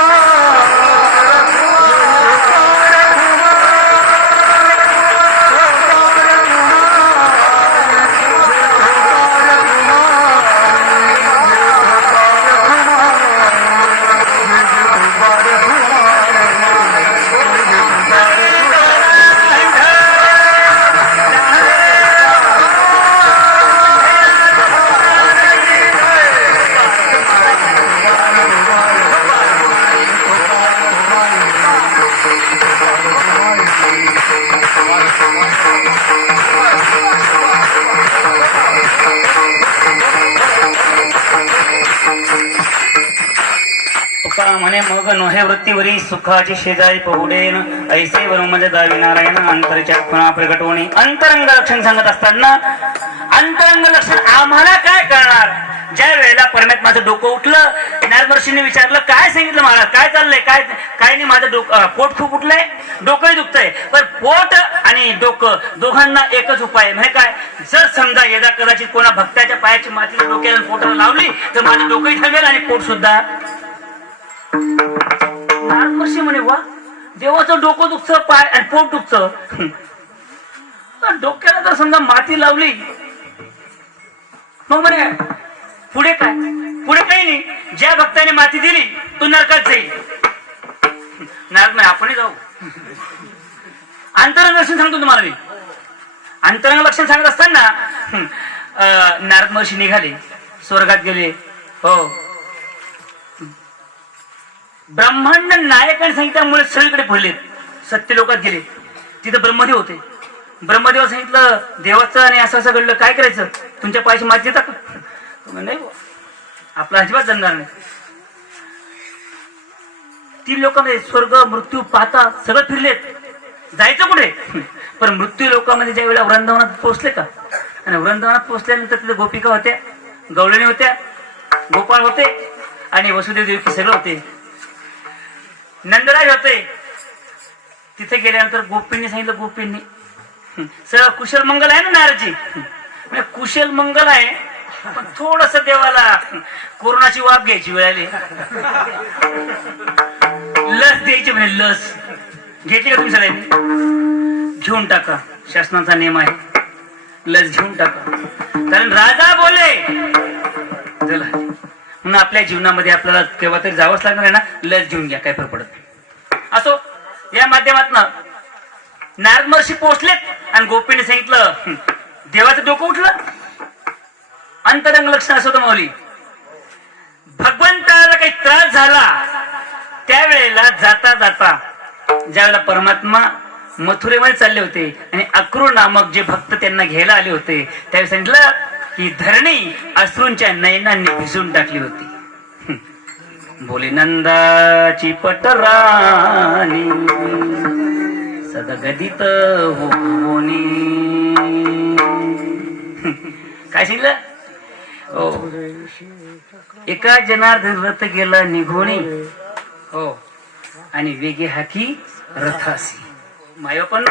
Bye. म्हणे मग नोहे वृत्तीवरी सुखाची शेजारी पहुडेन ऐसे वनमज दावी नारायण अंतरच्या खुणा प्रगटवणे. अंतरंग लक्षण सांगत असताना अंतरंग लक्षण आम्हाला काय करणार? ज्या वेळेला परमात्माचं डोकं उठलं, नारद ऋषींनी विचारलं काय सांगितलं महाराज, काय चाललंय, काय काय नाही, माझं डोकं पोट खूप उठलंय, डोकंही दुखतंय. पण पोट आणि डोकं दोघांना एकच उपाय म्हणजे काय? जर समजा यदा कदाचित कोणा भक्ताच्या पायाची माती डोक्याला पोटाला लावली तर माझं डोकंही थांबेल आणि पोट सुद्धा. नारद ऋषी म्हणे वा, देवाचं डोकं दुखतं, पाय आणि पोट दुखतं, डोक्याला जर समजा माती लावली मग म्हणे पुढे काय? पुढे काही नाही, ज्या भक्ताने माती दिली तो नरकात जाईल. नारद म्हणे आपणही जाऊ. अंतरंग लक्षण सांगतो तुम्हाला मी. अंतरंग लक्षण सांगत असताना नारद महर्षी निघाले, स्वर्गात गेले. हो, ब्रह्मांड नायकाने सांगितल्यामुळे सगळीकडे फुलले. सत्य लोकात गेले, तिथे ब्रह्मदेव होते. ब्रह्मदेव सांगितलं देवाचं आणि असं असं घडलं, काय करायचं? तुमच्या पायाची माती देता का? नाही, आपला अजिबात जमणार नाही. 3 लोकांमध्ये स्वर्ग मृत्यू पाहता सगळं फिरलेत, जायचं कुठे? पण मृत्यू लोकांमध्ये ज्या वेळेला वृंदावनात पोहोचले का, आणि वृंदावनात पोहोचल्यानंतर तिथे गोपिका होत्या, गवळणी होत्या, गोपाळ होते आणि वसुदेव देवकी सगळं होते, नंदराज होते. तिथे गेल्यानंतर गोपींनी सांगितलं, गोपींनी सगळं कुशल मंगल आहे ना नारदजी? कुशल मंगल आहे, पण थोडस देवाला कोरोनाची वाफ घ्यायची वेळ आली, लस द्यायची म्हणे. लस घेतली का तुम्ही सगळ्यांनी? घेऊन टाका, शासनाचा नियम आहे, लस घेऊन टाका. कारण राजा बोले चला म्हणून आपल्या जीवनामध्ये आपल्याला केव्हा तरी जावंच लागणार आहे ना, लस घेऊन घ्या, काय फरक पडत नाही. असो, या माध्यमातून नारद महर्षी पोहोचलेत आणि गोपीने सांगितलं देवाचं डोकं उठलं. अंतरंग लक्षण असं होतं माऊली, भगवंताला काही त्रास झाला त्यावेळेला जाता जाता ज्यावेळेला परमात्मा मथुरेमध्ये चालले होते आणि अक्रूर नामक जे भक्त त्यांना घ्यायला आले होते, त्यावेळी सांगितलं की धरणी अश्रूंच्या नयनांनी भिजून टाकली होती. बोले नंदाची पटराणी सदगदित होनी. काय सांगितलं? हो, एका जनार्दन व्रत गेला निघोणी, हो, आणि वेगे हाकी रथासी. माय पण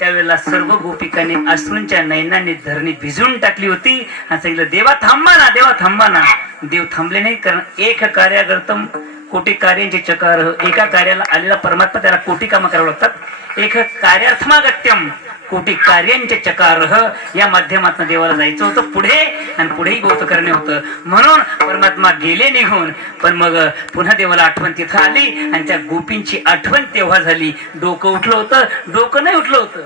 त्यावेळेला सर्व गोपिकांनी अश्रूंच्या नयनांनी धरणी भिजून टाकली होती आणि सांगितलं देवा थांबा ना, देवा थांबा ना. देव थांबले नाही, कारण एक कार्यागर्थम कोटी कार्यांचे चकार. एका कार्याला आलेला परमात्मा त्याला कोटी कामं करावं लागतात. एक कार्यार्थमागत्यम कोटी कार्यांचे चकार. या माध्यमातून देवाला जायचं होतं पुढे आणि पुढेही गोत करणे होतं, म्हणून परमात्मा गेले निघून. पण मग पुन्हा देवाला आठवण तिथं आली आणि त्या गोपींची आठवण तेव्हा झाली. डोकं उठलं होतं, डोकं नाही उठलं होतं.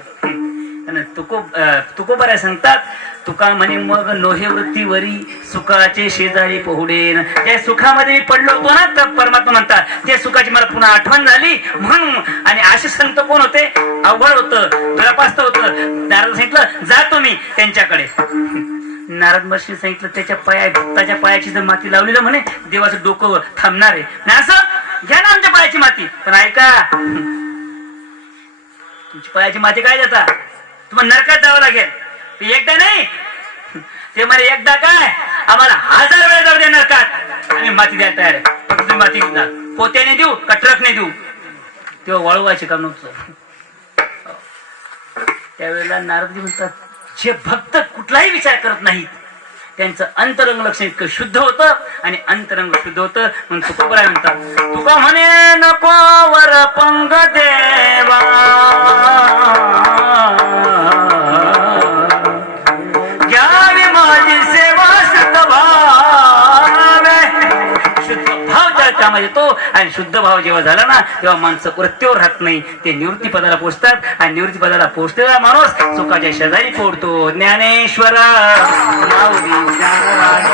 तुकोबाऱ्या सांगतात, तुका म्हणे मग नोहे वृत्तीवरी सुखाचे शेजारी पहुडेन. त्या सुखामध्ये मी पडलो होतो ना, तर परमात्मा म्हणतात त्या सुखाची मला पुन्हा आठवण झाली म्हणून. आणि असे संत कोण होते? अवघड होतं, दुरापास्त होतं. नारद सांगितलं जातो मी त्यांच्याकडे. नारद महर्षी सांगितलं त्याच्या भक्ताच्या पायाची जर माती लावली ना म्हणे देवाचं डोकं थांबणार आहे. नाही असं घ्या ना आमच्या पायाची माती, पण ऐका तुमची पायाची माती काय देता? तुम्हाला नरकात जावं लागेल. एकदा नाही, ते म्हणे एकदा काय आम्हाला 1000 वेळा जाऊ द्या नरकात, आम्ही माती द्यायला तयार आहे. तुम्ही माती घेतला, पोत्याने देऊ का ट्रकने देऊ? तेव्हा वळवायचे काम नव्हतं. त्यावेळेला नारदजी म्हणतात जे भक्त कुठलाही विचार करत नाहीत त्यांचं अंतरंग लक्षण इतकं शुद्ध होतं आणि अंतरंग शुद्ध होतं. म्हणून तुकोबराय म्हणतात, तुका म्हणे नको वर पंग देवा घ्यावी माझी सेवा शुद्ध भावे. शुद्ध भाव त्या कामात येतो आणि शुद्ध भाव जेव्हा झाला ना तेव्हा माणसं वृत्तीवर राहत नाही, ते निवृत्ती पदाला पोहोचतात आणि निवृत्ती पदाला पोहोचलेला माणूस सुखाच्या शेजारी पोहोचतो. ज्ञानेश्वर माऊली ज्ञानराज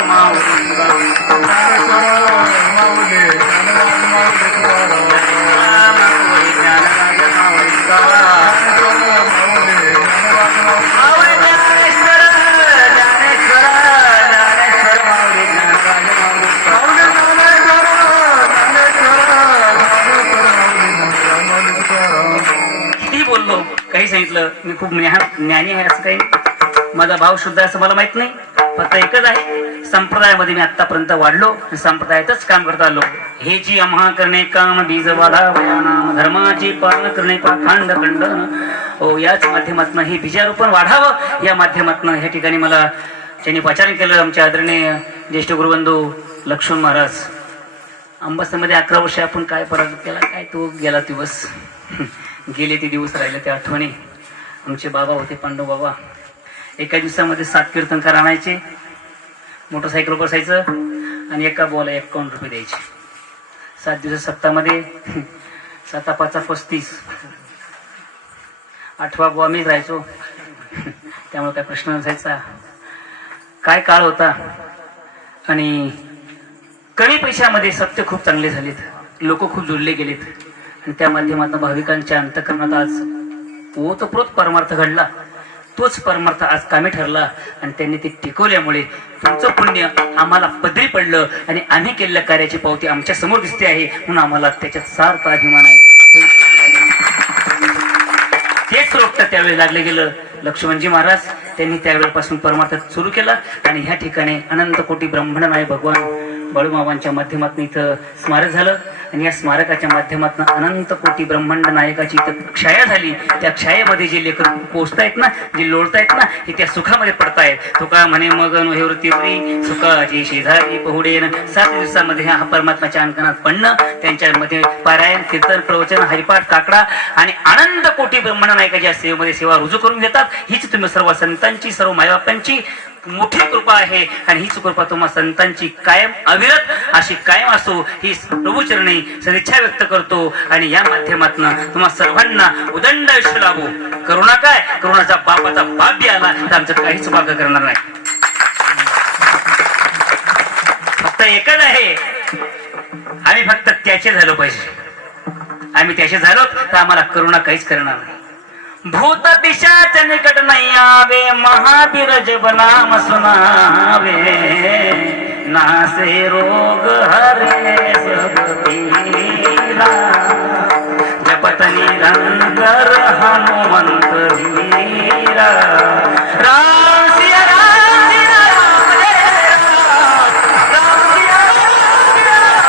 काही सांगितलं मी खूप ज्ञानी आहे असं काही नाही. माझा भाव शुद्ध असं मला माहित नाही. फक्त एकच आहे, संप्रदायामध्ये मी आतापर्यंत वाढलो आणि संप्रदायातच काम करत आलो. हे जी आम्हा करणे काम बीज वाढावयाना धर्माची पालन करणे पाखंड खंडन. हो, याच माध्यमातून हे बीजारोपण वाढावं. या माध्यमातून ह्या ठिकाणी मला ज्यांनी पाचारण केलं आमचे आदरणीय ज्येष्ठ गुरुबंधू लक्ष्मण महाराज. अंबासमध्ये 11 वर्ष आपण काय पराक्रम केला, काय तो गेला दिवस गेले ते दिवस राहिले ते आठवणी. आमचे बाबा होते पांडव बाबा. एका दिवसामध्ये 7 कीर्तनकार आणायचे, मोटरसायकलवर बसायचं आणि एका बॉला 51 रुपये द्यायचे. 7 दिवस सप्ताहामध्ये 7 5 35. 8वा बुवा मीच राहायचो त्यामुळे काय प्रश्न नसायचा. काय काळ होता. आणि कमी पैशामध्ये सत्य खूप चांगले झालेत, लोक खूप जोडले गेलेत आणि त्या माध्यमातून भाविकांच्या अंतःकरणात आज ओतप्रोत परमार्थ घडला. तोच परमार्थ आज कामी ठरला आणि त्यांनी ते टिकवल्यामुळे तुमचं पुण्य आम्हाला पदरी पडलं आणि आम्ही केलेल्या कार्याची पावती आमच्या समोर दिसते आहे म्हणून आम्हाला त्याच्यात सार्थ अभिमान आहे. तेच रोखतं त्यावेळी लागले गेलं लक्ष्मणजी महाराज. त्यांनी त्यावेळेपासून परमार्थ सुरू केला आणि ह्या ठिकाणी अनंत कोटी ब्रह्मांड नाय भगवान बाळूमामांच्या माध्यमातून इथं स्मारक झालं आणि या स्मारकाच्या माध्यमातून अनंत कोटी ब्रह्मांड नायकाची इथं क्षया झाली. त्या क्षयामध्ये जे लेखक पोचतायत ना, जे लोळतायत ना, हे त्या सुखामध्ये पडतायत. तुका म्हणे मग हेवृत्तीवरी सुखाची शेजारी पहुडेन. 7 दिवसामध्ये हा परमात्माच्या अंकनात पडणं, त्यांच्यामध्ये पारायण कीर्तन प्रवचन हरिपाठ काकडा आणि अनंत कोटी ब्रह्मांड नायकाच्या सेवेमध्ये सेवा रुजू करून घेतात. हीच तुम्ही सर्व संतांची सर्व मायबापांची मोठी कृपा आहे आणि हीच कृपा तुम्हा संतांची कायम अविरत अशी कायम असो ही प्रभूचरणी सदिच्छा व्यक्त करतो. आणि या माध्यमातून तुम्हा सर्वांना उदंड आयुष्य लाभो. करुणा काय, करुणाचा बापाचा बाप बी आला तर आमचं काहीच भाग करणार नाही. फक्त एकच आहे, आम्ही फक्त त्याचे झालो पाहिजे. आम्ही त्याचे झालो तर आम्हाला करुणा काहीच करणार नाही. भूत पिशाच निकट नाही आवे महावीर जब नाम सुनावे. नासे रोग हरे सब पीरा. जपत निरंतर हनुमंत वीरा. राम सिया राम सिया राम जय राम. राम सिया राम सिया राम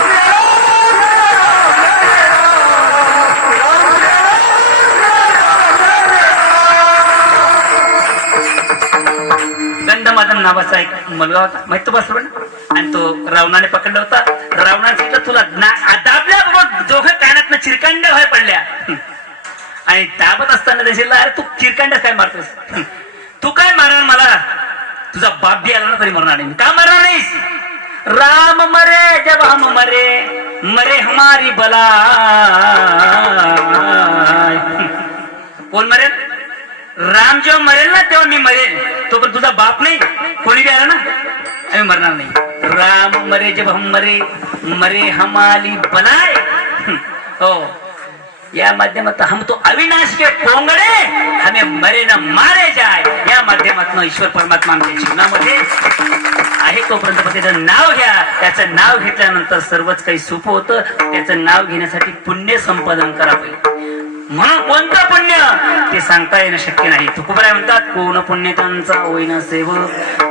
जय गंधमादन नावाचा एक मुलगा होता, माहित बसलो ना. आणि तो रावणाने पकडला होता. रावणाने सांगितलं तुला दाबल्या बाबा दोघं कानातनं चिरकांड्या बाहेर पडल्या. आणि दाबत असताना त्याला अरे तू चिरकांड्या काय मारतोस, तू काय मारणार मला, तुझा बाप बी आला ना तरी मरणार नाही. का मरणार नाहीस. राम मरे जब हम मरे मरे हमारी बला. कोण मरेल, राम जेव्हा मरेल ना तेव्हा मी मरेल. तो पण तुझा बाप नाही, कोणी बी आला ना आम्ही मरणार नाही. राम मरे जब हम मरे मरे हमारी बलाय. हो, या माध्यमात हम तो अविनाश के पोंगडे हमें मरे न मारे जाय. या माध्यमातून ईश्वर परमात्मा आमच्या जीवनामध्ये आहे तोपर्यंत त्याचं नाव घ्या. त्याचं नाव घेतल्यानंतर सर्वच काही सोपं होतं. त्याचं नाव घेण्यासाठी पुण्य संपादन करा पाहिजे. म्हणून कोणतं पुण्य ते सांगता येणं शक्य नाही. तुकोबराय म्हणतात कोण पुण्य त्यांचा होईना सेव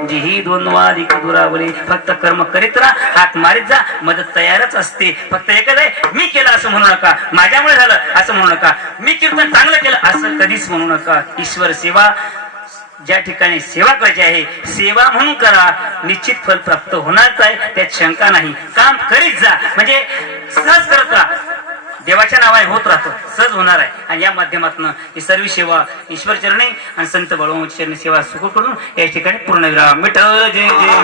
जेही दोन वादिक दुरावले. फक्त कर्म करीत राहा, हात मारीत जा, मदत तयारच असते. फक्त एकच आहे, मी केलं असं म्हणू नका, माझ्यामुळे झालं असं म्हणू नका, मी कीर्तन चांगलं केलं असं कधीच म्हणू नका. ईश्वर सेवा ज्या ठिकाणी सेवा करायची आहे सेवा म्हणून करा, निश्चित फल प्राप्त होणारच आहे, त्यात शंका नाही. काम करीत जा, म्हणजे सहज करत राहा, देवाच्या नावाने होत राहतं, सहज होणार आहे. आणि या माध्यमातून ही सर्व सेवा ईश्वर चरणी आणि संत बाळूमामाची चरणी सेवा सुखू करून या ठिकाणी पूर्ण विराम. विठ्ठल जय जय.